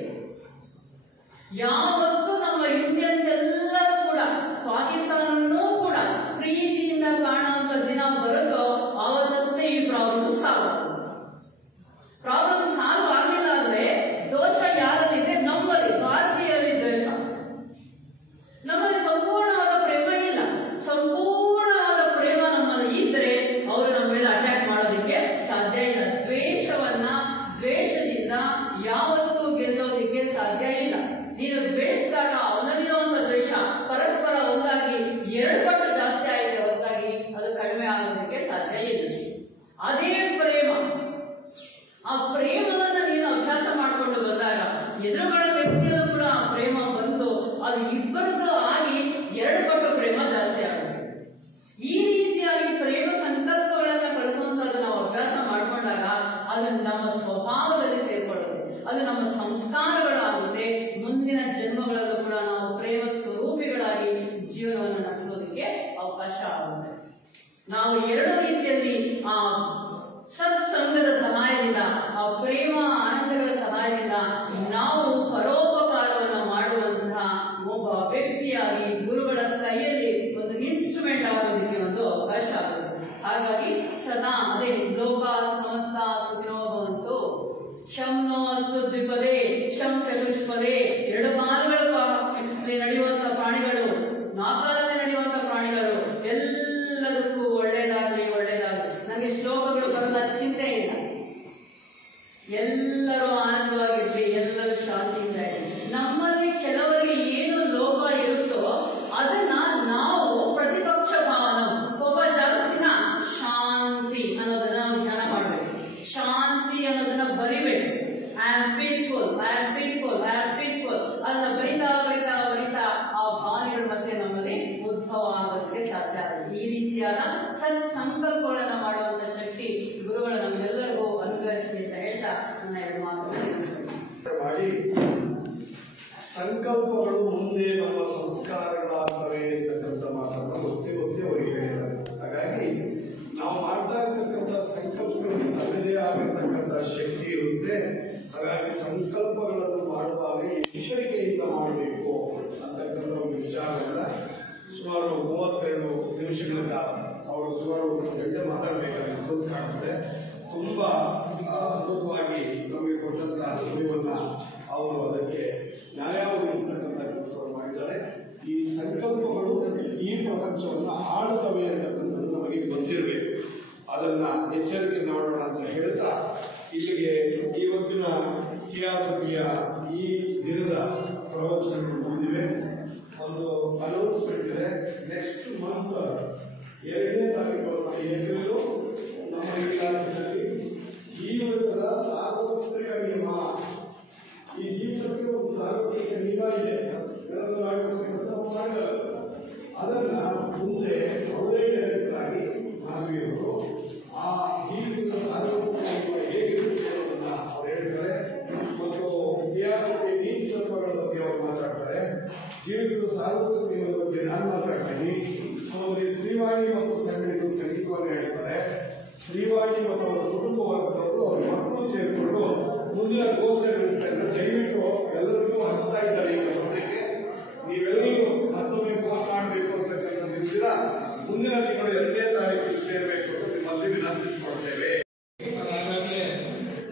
ಯಾವತ್ತೂ ನಮ್ಮ ಇಂಡಿಯನ್ಸ್ ಎಲ್ಲರೂ ಕೂಡ ಪಾಕಿಸ್ತಾನವನ್ನೂ ಕೂಡ ಪ್ರೀತಿಯಿಂದ ಕಾಣುವಂತ ದಿನ ಬರುತ್ತೋ ಆವತ್ತಷ್ಟೇ ಈ ಪ್ರಾಬ್ಲಮ್ ಸಾಲ್ವ್ ಆಗುತ್ತೆ. ಪ್ರಾಬ್ಲಮ್ ಸಾಲ್ವ್ ಆಗಲಿಲ್ಲ ಅಂದ್ರೆ ದೋಷ ಯಾರಲ್ಲಿದೆ? ನಮ್ಮಲ್ಲಿ, ಭಾರತೀಯರಲ್ಲಿ ದೋಷ. ನಮ್ಮಲ್ಲಿ ಸಂಪೂರ್ಣವಾದ ಪ್ರೇಮ ಇಲ್ಲ. ಸಂಪೂರ್ಣವಾದ ಪ್ರೇಮ ನಮ್ಮಲ್ಲಿ ಇದ್ರೆ ಅವರು ನಮ್ಮ ಮೇಲೆ ಅಟ್ಯಾಕ್ ಮಾಡೋದಕ್ಕೆ ಸಾಧ್ಯ ಇಲ್ಲ. ದ್ವೇಷದಿಂದ ಯಾವತ್ತೂ ಗೆಲ್ಲೋದಕ್ಕೆ ಸಾಧ್ಯ ಇಲ್ಲ. ನೀನು ದ್ವೇಷದಾಗ ಅವನಲ್ಲಿರುವಂತ ದ್ವೇಷ ಪರಸ್ಪರ ಒಂದಾಗಿ 2 ಪಟ್ಟು ಜಾಸ್ತಿ ಆಗಿದೆ ಹೊರತಾಗಿ ಅದು ಕಡಿಮೆ ಆಗೋದಕ್ಕೆ ಸಾಧ್ಯ ಇಲ್ಲ. ಅದೇ ಪ್ರೇಮ, ಆ ಪ್ರೇಮವನ್ನ ನೀನು ಅಭ್ಯಾಸ ಮಾಡಿಕೊಂಡು ಬಂದಾಗ ಎದುರುಗಡೆ ವ್ಯಕ್ತಿಯಲ್ಲೂ ಕೂಡ ಆ ಪ್ರೇಮ ಬಂತು, ಅದು ಇಬ್ಬರದ್ದು ಆಗಿ 2 ಪಟ್ಟು ಪ್ರೇಮ ಜಾಸ್ತಿ ಆಗುತ್ತೆ. ಈ ರೀತಿಯಾಗಿ ಪ್ರೇಮ ಸಂಕಲ್ಪಗಳನ್ನ ಕಳಿಸುವಂತದ್ದು ನಾವು ಅಭ್ಯಾಸ ಮಾಡಿಕೊಂಡಾಗ ಅದು ನಮ್ಮ ಸ್ವಭಾವದಲ್ಲಿ ಸೇರ್ಕೊಳ್ಳುತ್ತೆ, ಅದು ನಮ್ಮ ಸಂಸ್ಕಾರಗಳಾಗುತ್ತೆ. ಮುಂದಿನ ಜನ್ಮಗಳಲ್ಲೂ ಕೂಡ ನಾವು ಪ್ರೇಮ ಸ್ವರೂಪಿಗಳಾಗಿ ಜೀವನವನ್ನು ನಡೆಸೋದಕ್ಕೆ ಅವಕಾಶ ಆಗುತ್ತೆ. ನಾವು 2 ರೀತಿಯಲ್ಲಿ ಆ ಸತ್ಸಂಗದ ಸಹಾಯದಿಂದ, ಆ ಪ್ರೇಮ ಆನಂದಗಳ ಸಹಾಯದಿಂದ ನಾವು ಪರೋಪಕಾರವನ್ನು ಮಾಡುವಂತಹ ಒಬ್ಬ ವ್ಯಕ್ತಿಯಾಗಿ ಗುರುಗಳ ಕೈಯಲ್ಲಿ ಒಂದು ಇನ್ಸ್ಟ್ರೂಮೆಂಟ್ ಆಗೋದಕ್ಕೆ ಒಂದು ಅವಕಾಶ ಆಗುತ್ತೆ. ಹಾಗಾಗಿ ಸದಾ ಅದೇ ಲೋಕ ಸಮಸ್ತ ಸುಖಿನೋ ಭವಂತು, ಶಂ ನೋ ಅಸ್ತು ದ್ವಿಪದೇ ಶಂ ಚತುಷ್ಪದೇ. 2 ಕಾಲಗಳಲ್ಲಿ ನಡೆಯುವಂತಹ ಪ್ರಾಣಿಗಳು, 4 ಕಾಲದಲ್ಲಿ ನಡೆಯುವಂತಹ ಪ್ರಾಣಿಗಳು ಎಲ್ಲದಕ್ಕೂ ಒಳ್ಳೇದಾಗಲಿ ಒಳ್ಳೇದಾಗಲಿ. ನನಗೆ ಶ್ಲೋಕಗಳು ಬರಲ್ಲ, ಚಿಂತೆ ಇಲ್ಲ. ಎಲ್ಲರೂ ಆನಂದವಾಗಿರ್ಲಿ, ಎಲ್ಲರೂ ಶಾಂತಿಯಿಂದ ಇರಲಿ. ನಮ್ಮಲ್ಲಿ ಕೆಲವರಿಗೆ ಏನು ಲೋಪ ಇರುತ್ತೋ ಅದನ್ನ ನಾವು ಪ್ರತಿಪಕ್ಷ ಭಾವನ, ಕೋಪ ಜಾಸ್ತಿನ ಶಾಂತಿ ಅನ್ನೋದನ್ನ ನಾವು ಧ್ಯಾನ ಮಾಡಬೇಕು. ಶಾಂತಿ ಅನ್ನೋದನ್ನ ಬರಿಬೇಕು. I am peaceful, I am peaceful, I am peaceful ಅದನ್ನ ಬರಿತಾ ಬರಿತಾ ಬರಿತಾ ಆ ಭಾವನೆಗಳ ಮಧ್ಯೆ ನಮ್ಮಲ್ಲಿ ಉದ್ಭವ ಆಗೋದಕ್ಕೆ ಸಾಧ್ಯ ಆಗುತ್ತೆ. ಈ ರೀತಿಯಾದ ಸತ್ ಸಂಕಲ್ಪಗಳನ್ನ ಮಾಡುವಂತ ಶಕ್ತಿ ಗುರುಗಳು ನಮ್ಮೆಲ್ಲರಿಗೂ ಅನುಗ್ರಹಿಸಲಿ ಅಂತ ಹೇಳ್ತಾ ನನ್ನ 2 ಮಾತುಗಳನ್ನು ಮಾಡಿ. ಸಂಕಲ್ಪಗಳು ಮುಂದೆ ನಮ್ಮ ಸಂಸ್ಕಾರಗಳಾಗ್ತವೆ ಅಂತಕ್ಕಂಥ ಮಾತನ್ನು ಗೊತ್ತೇ ಅವರಿಗೆ ಹೇಳಿದ್ದಾರೆ. ಹಾಗಾಗಿ ನಾವು ಮಾಡ್ತಾ ಇರ್ತಕ್ಕಂಥ ಸಂಕಲ್ಪಗಳಿಗೆ ತನ್ನದೇ ಆಗಿರ್ತಕ್ಕಂಥ ಶಕ್ತಿ ಇರುತ್ತೆ. ಹಾಗಾಗಿ ಸಂಕಲ್ಪಗಳನ್ನು ಮಾಡುವಾಗ ಎಚ್ಚರಿಕೆಯಿಂದ ಮಾಡಬೇಕು ಅಂತಕ್ಕಂಥ ಒಂದು ವಿಚಾರವನ್ನ ಸುಮಾರು 32 ನಿಮಿಷಗಳಿಂದ ಅವರು ಸುಮಾರು 1 ಗಂಟೆ ಮಾತಾಡಬೇಕಾಗಿತ್ತು ಕಾಣುತ್ತೆ. ತುಂಬಾ ಅದ್ಭುತವಾಗಿ ನಮಗೆ ಕೊಟ್ಟಂತಹ ಸಮಯವನ್ನ ಅವರು ಅದಕ್ಕೆ ನ್ಯಾಯ ಒದಗಿಸತಕ್ಕಂಥ ಕೆಲಸವನ್ನು ಮಾಡಿದ್ದಾರೆ. ಈ ಸಂಕಲ್ಪಗಳು ಈ ಪ್ರಪಂಚವನ್ನು ಆಳುತ್ತವೆ ಅಂತಕ್ಕಂಥದ್ದು ನಮಗೆ ಗೊತ್ತಿರಬೇಕು. ಅದನ್ನ ಎಚ್ಚರಿಕೆಯಿಂದ ಮಾಡೋಣ ಅಂತ ಹೇಳ್ತಾ ಇಲ್ಲಿಗೆ ಇವತ್ತಿನ ಇತಿಹಾಸೀಯ ಈ ದಿನದ ಪ್ರವಚನಗಳು ಮುಗಿದಿವೆ. ಒಂದು ಅನೌನ್ಸ್ಮೆಂಟ್ ಇದೆ. ನೆಕ್ಸ್ಟ್ ಮಂತ್ 2ನೇ ತಾರೀಕು ಏಪ್ರಿಲ್ ನಮ್ಮ ಇಲಾಖೆಯಲ್ಲಿ ಜೀವನದ ಸಾರ್ವತ್ರಿಕ ನಿಯಮ, ಈ ಜೀವನಕ್ಕೆ ಒಂದು ಸಾರ್ವತ್ರಿಕ ನಿಯಮ ಇದೆ. ಮಾಡಿದ್ದಾರೆ. ಅದನ್ನ ಮುಂದೆ ಅವರೇ ಡೈರೆಕ್ಟರ್ ಆಗಿ ಮಾನವೀಯರು ಆ ಜೀವನದ ಸಾರ್ವತ್ರಿಕ ನಿಯಮ ಹೇಗಿರುತ್ತೆ ಅನ್ನೋದನ್ನ ಅವ್ರು ಹೇಳ್ತಾರೆ. ಮತ್ತು ಇತಿಹಾಸಕ್ಕೆ ನೀತಿ ತತ್ವಗಳ ಬಗ್ಗೆ ಅವರು ಮಾತಾಡ್ತಾರೆ. ಜೀವನದ ಸಾರ್ವತ್ರಿಕ ನಿಯಮದ ಬಗ್ಗೆ ನಾನು ಮಾತಾಡ್ತೀನಿ. ಸಹೋದರಿ ಶ್ರೀವಾಣಿ ಮತ್ತು ಸಂಘಟನೆಗಳು ಸಂಗೀತವನ್ನು ಹೇಳ್ತಾರೆ. ಶ್ರೀವಾಣಿ ಮತ್ತು ಅವರ ಕುಟುಂಬ ವರ್ಗದವರು ಅವರ ಮಕ್ಕಳು ಸೇರಿಕೊಂಡು ಮುಂದಿನ ಘೋಷಣೆ ನಡೆಸ್ತಾ ಇದ್ದಾರೆ. ದಯವಿಟ್ಟು ಎಲ್ಲರಿಗೂ ಹಂಚ್ತಾ ಇದ್ದಾರೆ ಈ ಪತ್ರಿಕೆ. ನೀವೆಲ್ಲರೂ ಮತ್ತೊಮ್ಮೆ ಫೋನ್ ಮಾಡಬೇಕು ಅಂತಕ್ಕಂಥ ದಿನ ಮುಂದಿನ ತಿಂಗಳು 2ನೇ ತಾರೀಕಿಗೆ ಸೇರಬೇಕು ಅಂತ ನಿಮ್ಮಲ್ಲಿ ವಿನಂತಿಸಿಕೊಳ್ತೇವೆ. ಈಗಾಗಲೇ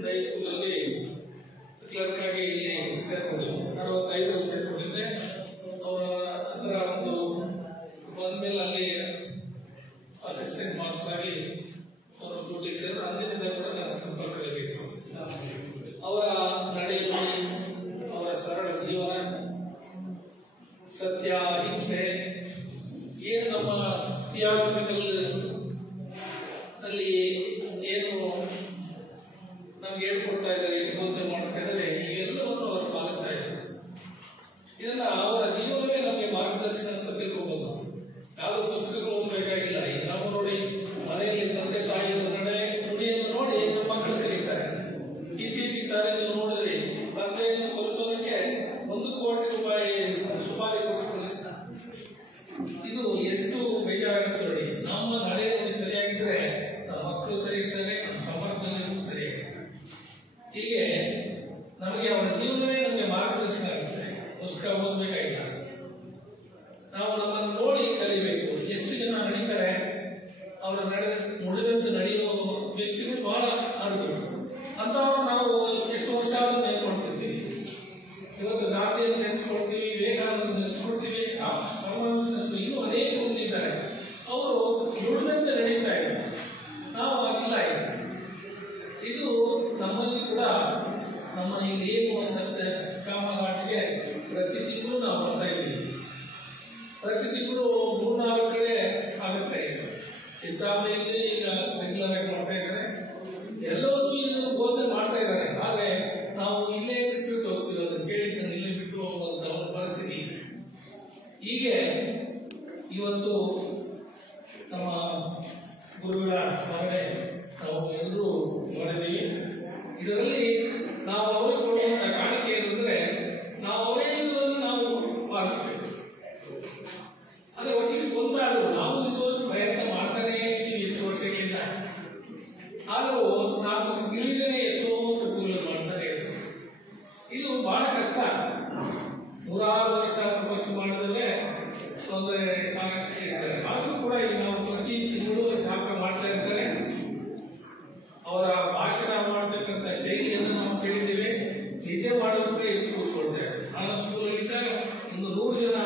ಹೈಸ್ಕೂಲಲ್ಲಿ ಕ್ಲರ್ಕ್ ಆಗಿ ಇಲ್ಲಿ ಸೇರ್ಕೊಂಡಿದ್ದೆ. 65 ಸೇರ್ಕೊಂಡಿದ್ದೆ. ಅವರ ಹತ್ರ ಒಂದು ಬಂದ್ಮೇಲೆ ಅಲ್ಲಿ ಅಸಿಸ್ಟೆಂಟ್ ಮಾಸ್ಟರ್ ಆಗಿ ಅವರು ಡ್ಯೂಟಿಗೆ ಸೇರಿದ್ರು. ಅಂದಿನಿಂದ ಕೂಡ ನನ್ನ ಸಂಪರ್ಕದಲ್ಲಿದ್ದರು. ಅವರ ನಡೆಯಲ್ಲಿ ಅವರ ಸರಳ ಜೀವನ, ಸತ್ಯ, ಅಹಿಂಸೆ ಏನು ನಮ್ಮ ಇತಿಹಾಸದಲ್ಲಿ ಏನು ನಮ್ಗೆ ಹೇಳ್ಕೊಡ್ತಾ ಇದ್ದಾರೆ, ಬೋಧನೆ ಮಾಡ್ತಾ ಇದ್ದಾರೆ, ಎಲ್ಲವನ್ನು ಅವರು ಪಾಲಿಸ್ತಾ ಇದ್ದಾರೆ. ಇದನ್ನ ಅವರ ಜೀವನವೇ ನಮಗೆ ಮಾರ್ಗದರ್ಶನ ಅಂತ ತಿಳ್ಕೋಬಹುದು. ನಾವು ನಮ್ಮನ್ನು ನೋಡಿ ಕಲಿಬೇಕು. ಎಷ್ಟು ಜನ ನಡೀತಾರೆ, ಅವರ ನುಡಿದಂತೆ ನಡೆಯುವ ವ್ಯಕ್ತಿಗಳು ಬಹಳ ಅರ್ಧ ಅಂತವ್ರು ನಾವು ಎಷ್ಟು ವರ್ಷ ಆದ್ರೂ ನೆನ್ಕೊಳ್ತಿರ್ತೀವಿ. ಇವತ್ತು ಗಾಂಧಿಯನ್ನು ನೆನೆಸ್ಕೊಳ್ತೀವಿ, ವಿವೇಕಾನಂದ ನೆನೆಸ್ಕೊಳ್ತೀವಿ, ಪರಮಹಂಸರು ಇನ್ನೂ ಅನೇಕ ಮುಂದಿದ್ದಾರೆ. ಅವರು ನುಡಿದಂತೆ ನಡೀತಾ ಇದ್ದಾರೆ, ನಾವು ಆಗಿಲ್ಲ. ಇದು ನಮ್ಮಲ್ಲಿ ಕೂಡ ನಮ್ಮ ಇಲ್ಲಿ ಏನು ಸತ್ಯ ಕಾಮಘಾಟಿಗೆ ಪ್ರತಿ ತಿಂಗಳು ನಾವು ಬರ್ತಾ ಇದ್ದೀವಿ. ಪ್ರತಿ ತಿಂಗಳು 3-4 ಕಡೆ ಆಗುತ್ತೆ. ಚಿಂತಾಮಣಿಯಲ್ಲಿ ಈಗ ರೆಗ್ಯುಲರ್ ಆಗಿ ಮಾಡ್ತಾ ಇದ್ದಾರೆ. ಎಲ್ಲರೂ ಇದು ಬೋಧನೆ ಮಾಡ್ತಾ ಇದ್ದಾರೆ. ಆದರೆ ನಾವು ಇಲ್ಲೇ ಬಿಟ್ಟು ಹೋಗ್ತೀವಿ, ಅದನ್ನು ಕೇಳಿ ಇಲ್ಲೇ ಬಿಟ್ಟು ಹೋಗುವಂತ ಪರಿಸ್ಥಿತಿ. ಹೀಗೆ ಇವತ್ತು ನಮ್ಮ ಗುರುಗಳ ಸ್ಮರಣೆ ನಾವು ಎಲ್ಲರೂ ಮಾಡಿದ್ದೀವಿ. ಇದರಲ್ಲಿ ನಾವು ಅವರಿಗೆ ಕೊಡುವಂತ ಕಾಣಿಕೆ ಏನಂದ್ರೆ, ನಾವು ಅವರೇನು ನಾವು ಪಾಲಿಸಬೇಕು. ಅದೇ ಒಟ್ಟಿಗೆ ಒಂದಾದ್ರು ನಾವು ಇದುವರೆಗೂ ಪ್ರಯತ್ನ ಮಾಡ್ತಾನೆ ಇದ್ದೀವಿ ಎಷ್ಟು ವರ್ಷಗಳಿಂದ. ಆದರೂ ನಾವು ತಿಳಿದೇ ಎಷ್ಟೋ ತಪ್ಪುಗಳು ಮಾಡ್ತಾನೆ ಇರ್ತೀವಿ. ಇದು ಬಹಳ ಕಷ್ಟ. 100 ವರ್ಷ ತಪಸ್ಸು ಮಾಡಿದ್ರೆ ತೊಂದರೆ ಇರ್ತಾರೆ. ಆದರೂ ಕೂಡ ಈಗ ನಾವು ಪ್ರತಿ ತಿಂಗಳು ಜ್ಞಾಪಕ ಮಾಡ್ತಾ ಇರ್ತಾರೆ. ಅವರ ಭಾಷಣ ಮಾಡಬೇಕಂತ ಶೈಲಿಯನ್ನು ನಾವು ಕೇಳಿದ್ದೇವೆ. ನಿದ್ದೆ ಮಾಡೋದ್ರೆ ಎದ್ದು ಕೂತ್ಕೊಳ್ತೇವೆ. ನಾನು ಸ್ಕೂಲಲ್ಲಿದ್ದಾಗ ಒಂದು 100 ಜನ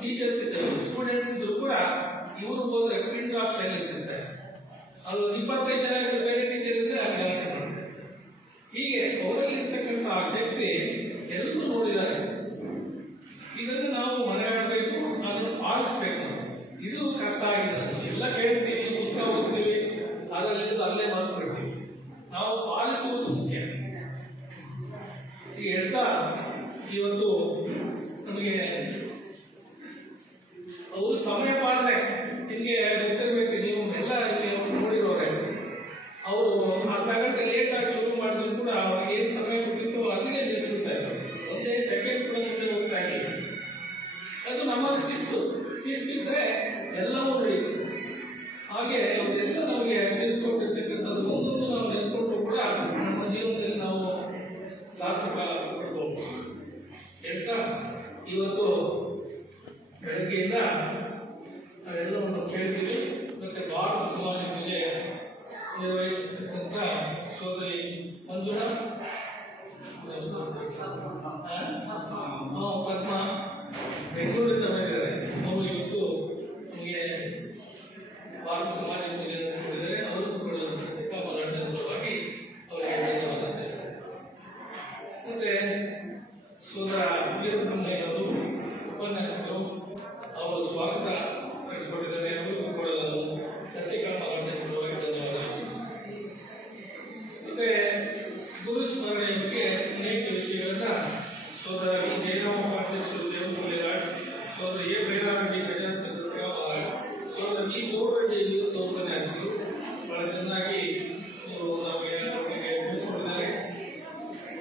ಟೀಚರ್ಸ್ ಇದ್ದರು, ಸ್ಟೂಡೆಂಟ್ಸ್ ಇದ್ರು ಕೂಡ ಇವರು ಹೋದ್ರೆ ಪ್ರಿಂಟ್ ಆಫ್ ಸೈಲೆನ್ಸ್ ಇರ್ತಾರೆ. ಅದು 25 ಜನ ಬೇರೆ ಟೀಚರ್ ಇದ್ರೆ ಅಲ್ಲಿ ಗಲಾಟೆ ಮಾಡ್ತಾರೆ. ಹೀಗೆ ಅವರಲ್ಲಿ ಇರ್ತಕ್ಕಂಥ ಆ ಶಕ್ತಿ ಎಲ್ಲರೂ ನೋಡಿದ್ದಾರೆ. ಇದನ್ನು ನಾವು ಮನೆಯಾಡಬೇಕು, ಅದನ್ನು ಪಾಲಿಸಬೇಕು. ಇದು ಕಷ್ಟ ಆಗಿದೆ. ಎಲ್ಲ ಕೇಳ್ತೀವಿ, ಪುಸ್ತಕ ಓದ್ತೀವಿ, ಅದರಲ್ಲಿ ಅಲ್ಲೇ ಮರೆತು ಬಿಡ್ತೀವಿ. ನಾವು ಪಾಲಿಸುವುದು ಮುಖ್ಯ. ಈಗ ಹೇಳ್ತಾ ಇವತ್ತು ನಮಗೆ ಅವರು ಸಮಯ ಪಾಲನೆ ನಿಮಗೆ ಗೊತ್ತಿರಬೇಕು. ನೀವು ಎಲ್ಲ ಇಲ್ಲಿ ಅವರು ನೋಡಿರೋರೆ, ಅವರು ಅರ್ಧ ಗಂಟೆ ಲೇಟ್ ಆಗಿ ಶುರು ಮಾಡಿದ್ರು ಕೂಡ ಅವ್ರಿಗೆ ಏನು ಸಮಯ ಕೊಟ್ಟಿತ್ತು ಅಲ್ಲಿಗೆ ನಿಲ್ಲಿಸ್ಬಿಡ್ತಾ ಇದ್ರು. ಒಂದೇ ಸೆಕೆಂಡ್ ಕೂಡ ಮುಂದೆ ಹೋಗ್ತಾ ಇರಲಿಲ್ಲ. ಅದು ನಮ್ಮಲ್ಲಿ ಶಿಸ್ತಿದ್ರೆ ಎಲ್ಲವೂ ನಡೆಯುತ್ತೆ. ಹಾಗೆ ಅವರೆಲ್ಲ ನಮಗೆ ತಿಳಿಸ್ಕೊಟ್ಟಿರ್ತಕ್ಕಂಥದ್ದು ಒಂದೊಂದು ನಾವು ನೆನ್ಕೊಂಡ್ರು ಕೂಡ ನಮ್ಮ ಜೀವನದಲ್ಲಿ ನಾವು ಸಾರ್ಥಕ ಪಡ್ಬೋದು. ಹೇಳ್ತಾ ಇವತ್ತು ಬೆಳಗ್ಗೆಯಿಂದ ನಾವೆಲ್ಲವನ್ನು ಕೇಳ್ತೀವಿ. ಮತ್ತೆ ಭಾರತ ಸಮಾಜ ಪೂಜೆ ನಿರ್ವಹಿಸತಕ್ಕಂಥ ಸೋದರಿ ಮಂಜುಳಾ, ಪದ್ಮ ಬೆಂಗಳೂರಿಂದ ಬಂದಿದ್ದಾರೆ. ಅವರು ಇವತ್ತು ನಮಗೆ ಭಾರತ ಸಮಾಜ ಪೂಜೆ ನಡೆಸಿಕೊಂಡಿದ್ದಾರೆ. ಅವರು ಕೂಡ ಮಾತಾಡುವಾಗಿ ಅವರಿಗೆ ಧನ್ಯವಾದ ತಿಳಿಸ್ತಾರೆ. ಮತ್ತೆ ಸೋದರ ವೀರಬ್ರಹ್ಮಯ್ಯವರು ಉಪನ್ಯಾಸಕರು, ಅವರು ಸ್ವಾಗತ ನಡೆಸಿಕೊಂಡಿದ್ದಾರೆ. ಅವರಿಗೂ ಕೂಡ ನಾನು ಸತ್ಯಕಾಮ ಪರವಾಗಿ ಧನ್ಯವಾದ ತಿಳಿಸ್ತಾರೆ. ಮತ್ತೆ ಗುರು ಸ್ಮರಣೆಯ ಬಗ್ಗೆ ಅನೇಕ ವಿಷಯಗಳನ್ನ ಸೋದರ ವಿ ಜಯರಾಮ ಉಪಾಧ್ಯಕ್ಷರು ದೇವಮೂಲೆರಾಡ್, ಸೋದರ ಎ ಭೈರಾರೆಡ್ಡಿ ಗಜಾಂತ ಸತ್ಯಕಾಮ, ಸೋದರ ವಿ ಗೌಡರೆಡ್ಡಿ ವಿರುದ್ಧ ಉಪನ್ಯಾಸಕರು ಬಹಳ ಚೆನ್ನಾಗಿ ನಮಗೆ ತಿಳಿಸಿಕೊಟ್ಟಿದ್ದಾರೆ.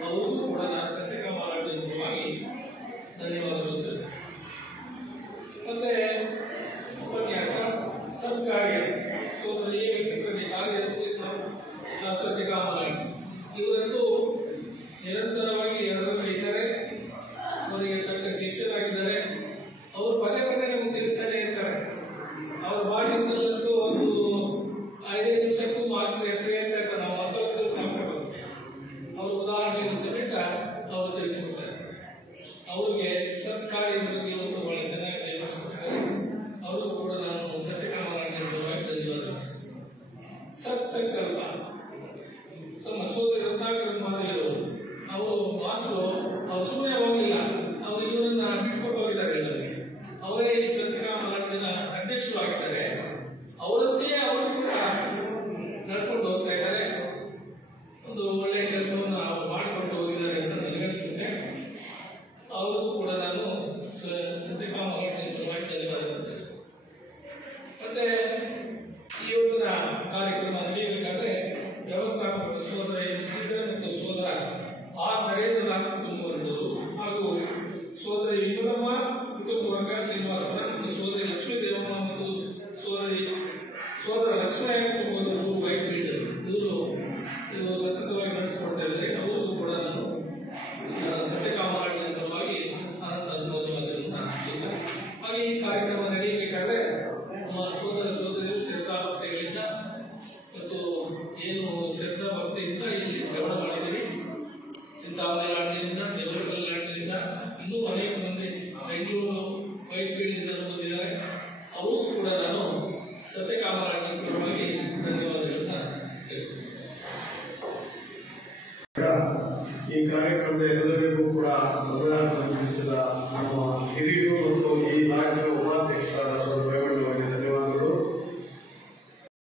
ಅವರಿಗೂ ಕೂಡ ನಾನು ಸತ್ಯಕಾಮ ಪರವಾಗಿ ಧನ್ಯವಾದಗಳು ತಿಳಿಸ್ತೇನೆ. ಮತ್ತೆ ಉಪನ್ಯಾಸ ಸತ್ಕಾರ್ಯ ಸೋದರ ಎ ವೆಂಕಟರೆಡ್ಡಿ ಕಾರ್ಯದರ್ಶಿ ಸತ್ಯಕಾಮ ಇವರೆಲ್ಲೂ ನಿರಂತರವಾಗಿ ಎಲ್ಲರೂ ಇದ್ದಾರೆ. ಅವರಿಗೆ ತಕ್ಕ ಶಿಷ್ಯರಾಗಿದ್ದಾರೆ. ಅವರು ಪದೇ ಪದೇ ನಮಗೆ ತಿಳಿಸ್ತಾನೆ ಇರ್ತಾರೆ. ಅವರ ಭಾಷಣದಲ್ಲಂತೂ ಒಂದು 5 ನಿಮಿಷಕ್ಕೂ ಮಾಸ್ಟರ್ ಹೆಸರೇ ಅಂತ ಇರ್ತಾರೆ. ನಾವು ಮತ್ತೊಂದು ಸಾಕಾಗುತ್ತೆ. ಅವರು ಉದಾಹರಣೆಯನ್ನು ಸಮೇತ ಅವರು ತಿಳಿಸಿಕೊಡ್ತಾರೆ. ಅವರಿಗೆ ಸತ್ಕಾರ್ಯದ ಬಗ್ಗೆ ಒಂದು ಬಹಳ ಚೆನ್ನಾಗಿ ನಿರ್ವಹಿಸಿಕೊಟ್ಟಿದ್ದಾರೆ. ಅವರು ಕೂಡ ನಾನು ಸತ್ಯಕಾಮ ಧನ್ಯವಾದ. ಸತ್ಸಂಕಲ್ಪ ಸೋದರಿ ರತ್ನಾಕರ ಮಾದೇವರು ಅವರು ಮಾಸ್ಟರು, ಅವರು ಸುಮ್ಮನೆ ಹೋಗಿಲ್ಲ, ಅವರು ಇವರನ್ನ ಬಿಟ್ಕೊಟ್ಟು ಹೋಗಿದ್ದಾರೆ. ಎಲ್ಲರಿಗೆ ಅವರೇ ಈ ಸತ್ಯಕಾಮ ರಾಜ್ಯದ ಅಧ್ಯಕ್ಷರು ಆಗಿದ್ದಾರೆ. ಅವರಂತೆಯೇ ಅವರು ಕೂಡ ನಡ್ಕೊಂಡು ಹೋಗ್ತಾ ಇದ್ದಾರೆ. ಒಂದು ಒಳ್ಳೆಯ ಕೆಲಸವನ್ನು ಅವರು ಮಾಡಿಕೊಂಡು ಹೋಗಿದ್ದಾರೆ ಅಂತ ನನಗನ್ಸುತ್ತೆ. ಅವ್ರಿಗೂ ಕೂಡ ನಾನು ಸತ್ಯಕಾಮ ಪರವಾಗಿ ಧನ್ಯವಾದ ತಿಳಿಸ್ತೇನೆ. ಮತ್ತೆ ಈ ಒಂದು ಕಾರ್ಯಕ್ರಮ ನಡೆಯಬೇಕಾದ್ರೆ ವ್ಯವಸ್ಥಾಪಕರು ಸೋದರ ಎಂ ಶ್ರೀಧರ್ ಮತ್ತು ಸೋದರ ಆರ್ ನರೇಂದ್ರನಾಥ್ ಕುಟುಂಬವರ್ಗರು ಹಾಗೂ ಸೋದರಿ ವಿಮಲಮ್ಮ ಕುಟುಂಬವರ್ಗ ಶ್ರೀನಿವಾಸಪುರ ಮತ್ತು ಸೋದರಿ ಲಕ್ಷ್ಮೀ ದೇವಮ್ಮ ಮತ್ತು ಸೋದರ ಲಕ್ಷ್ಮಯ್ಯ ಕುಟುಂಬದವರು ವೈಫ್ ಲೀಡರ್ ಇವರು ಸತತವಾಗಿ ನಡೆಸಿಕೊಡ್ತಾ ಇದ್ದಾರೆ.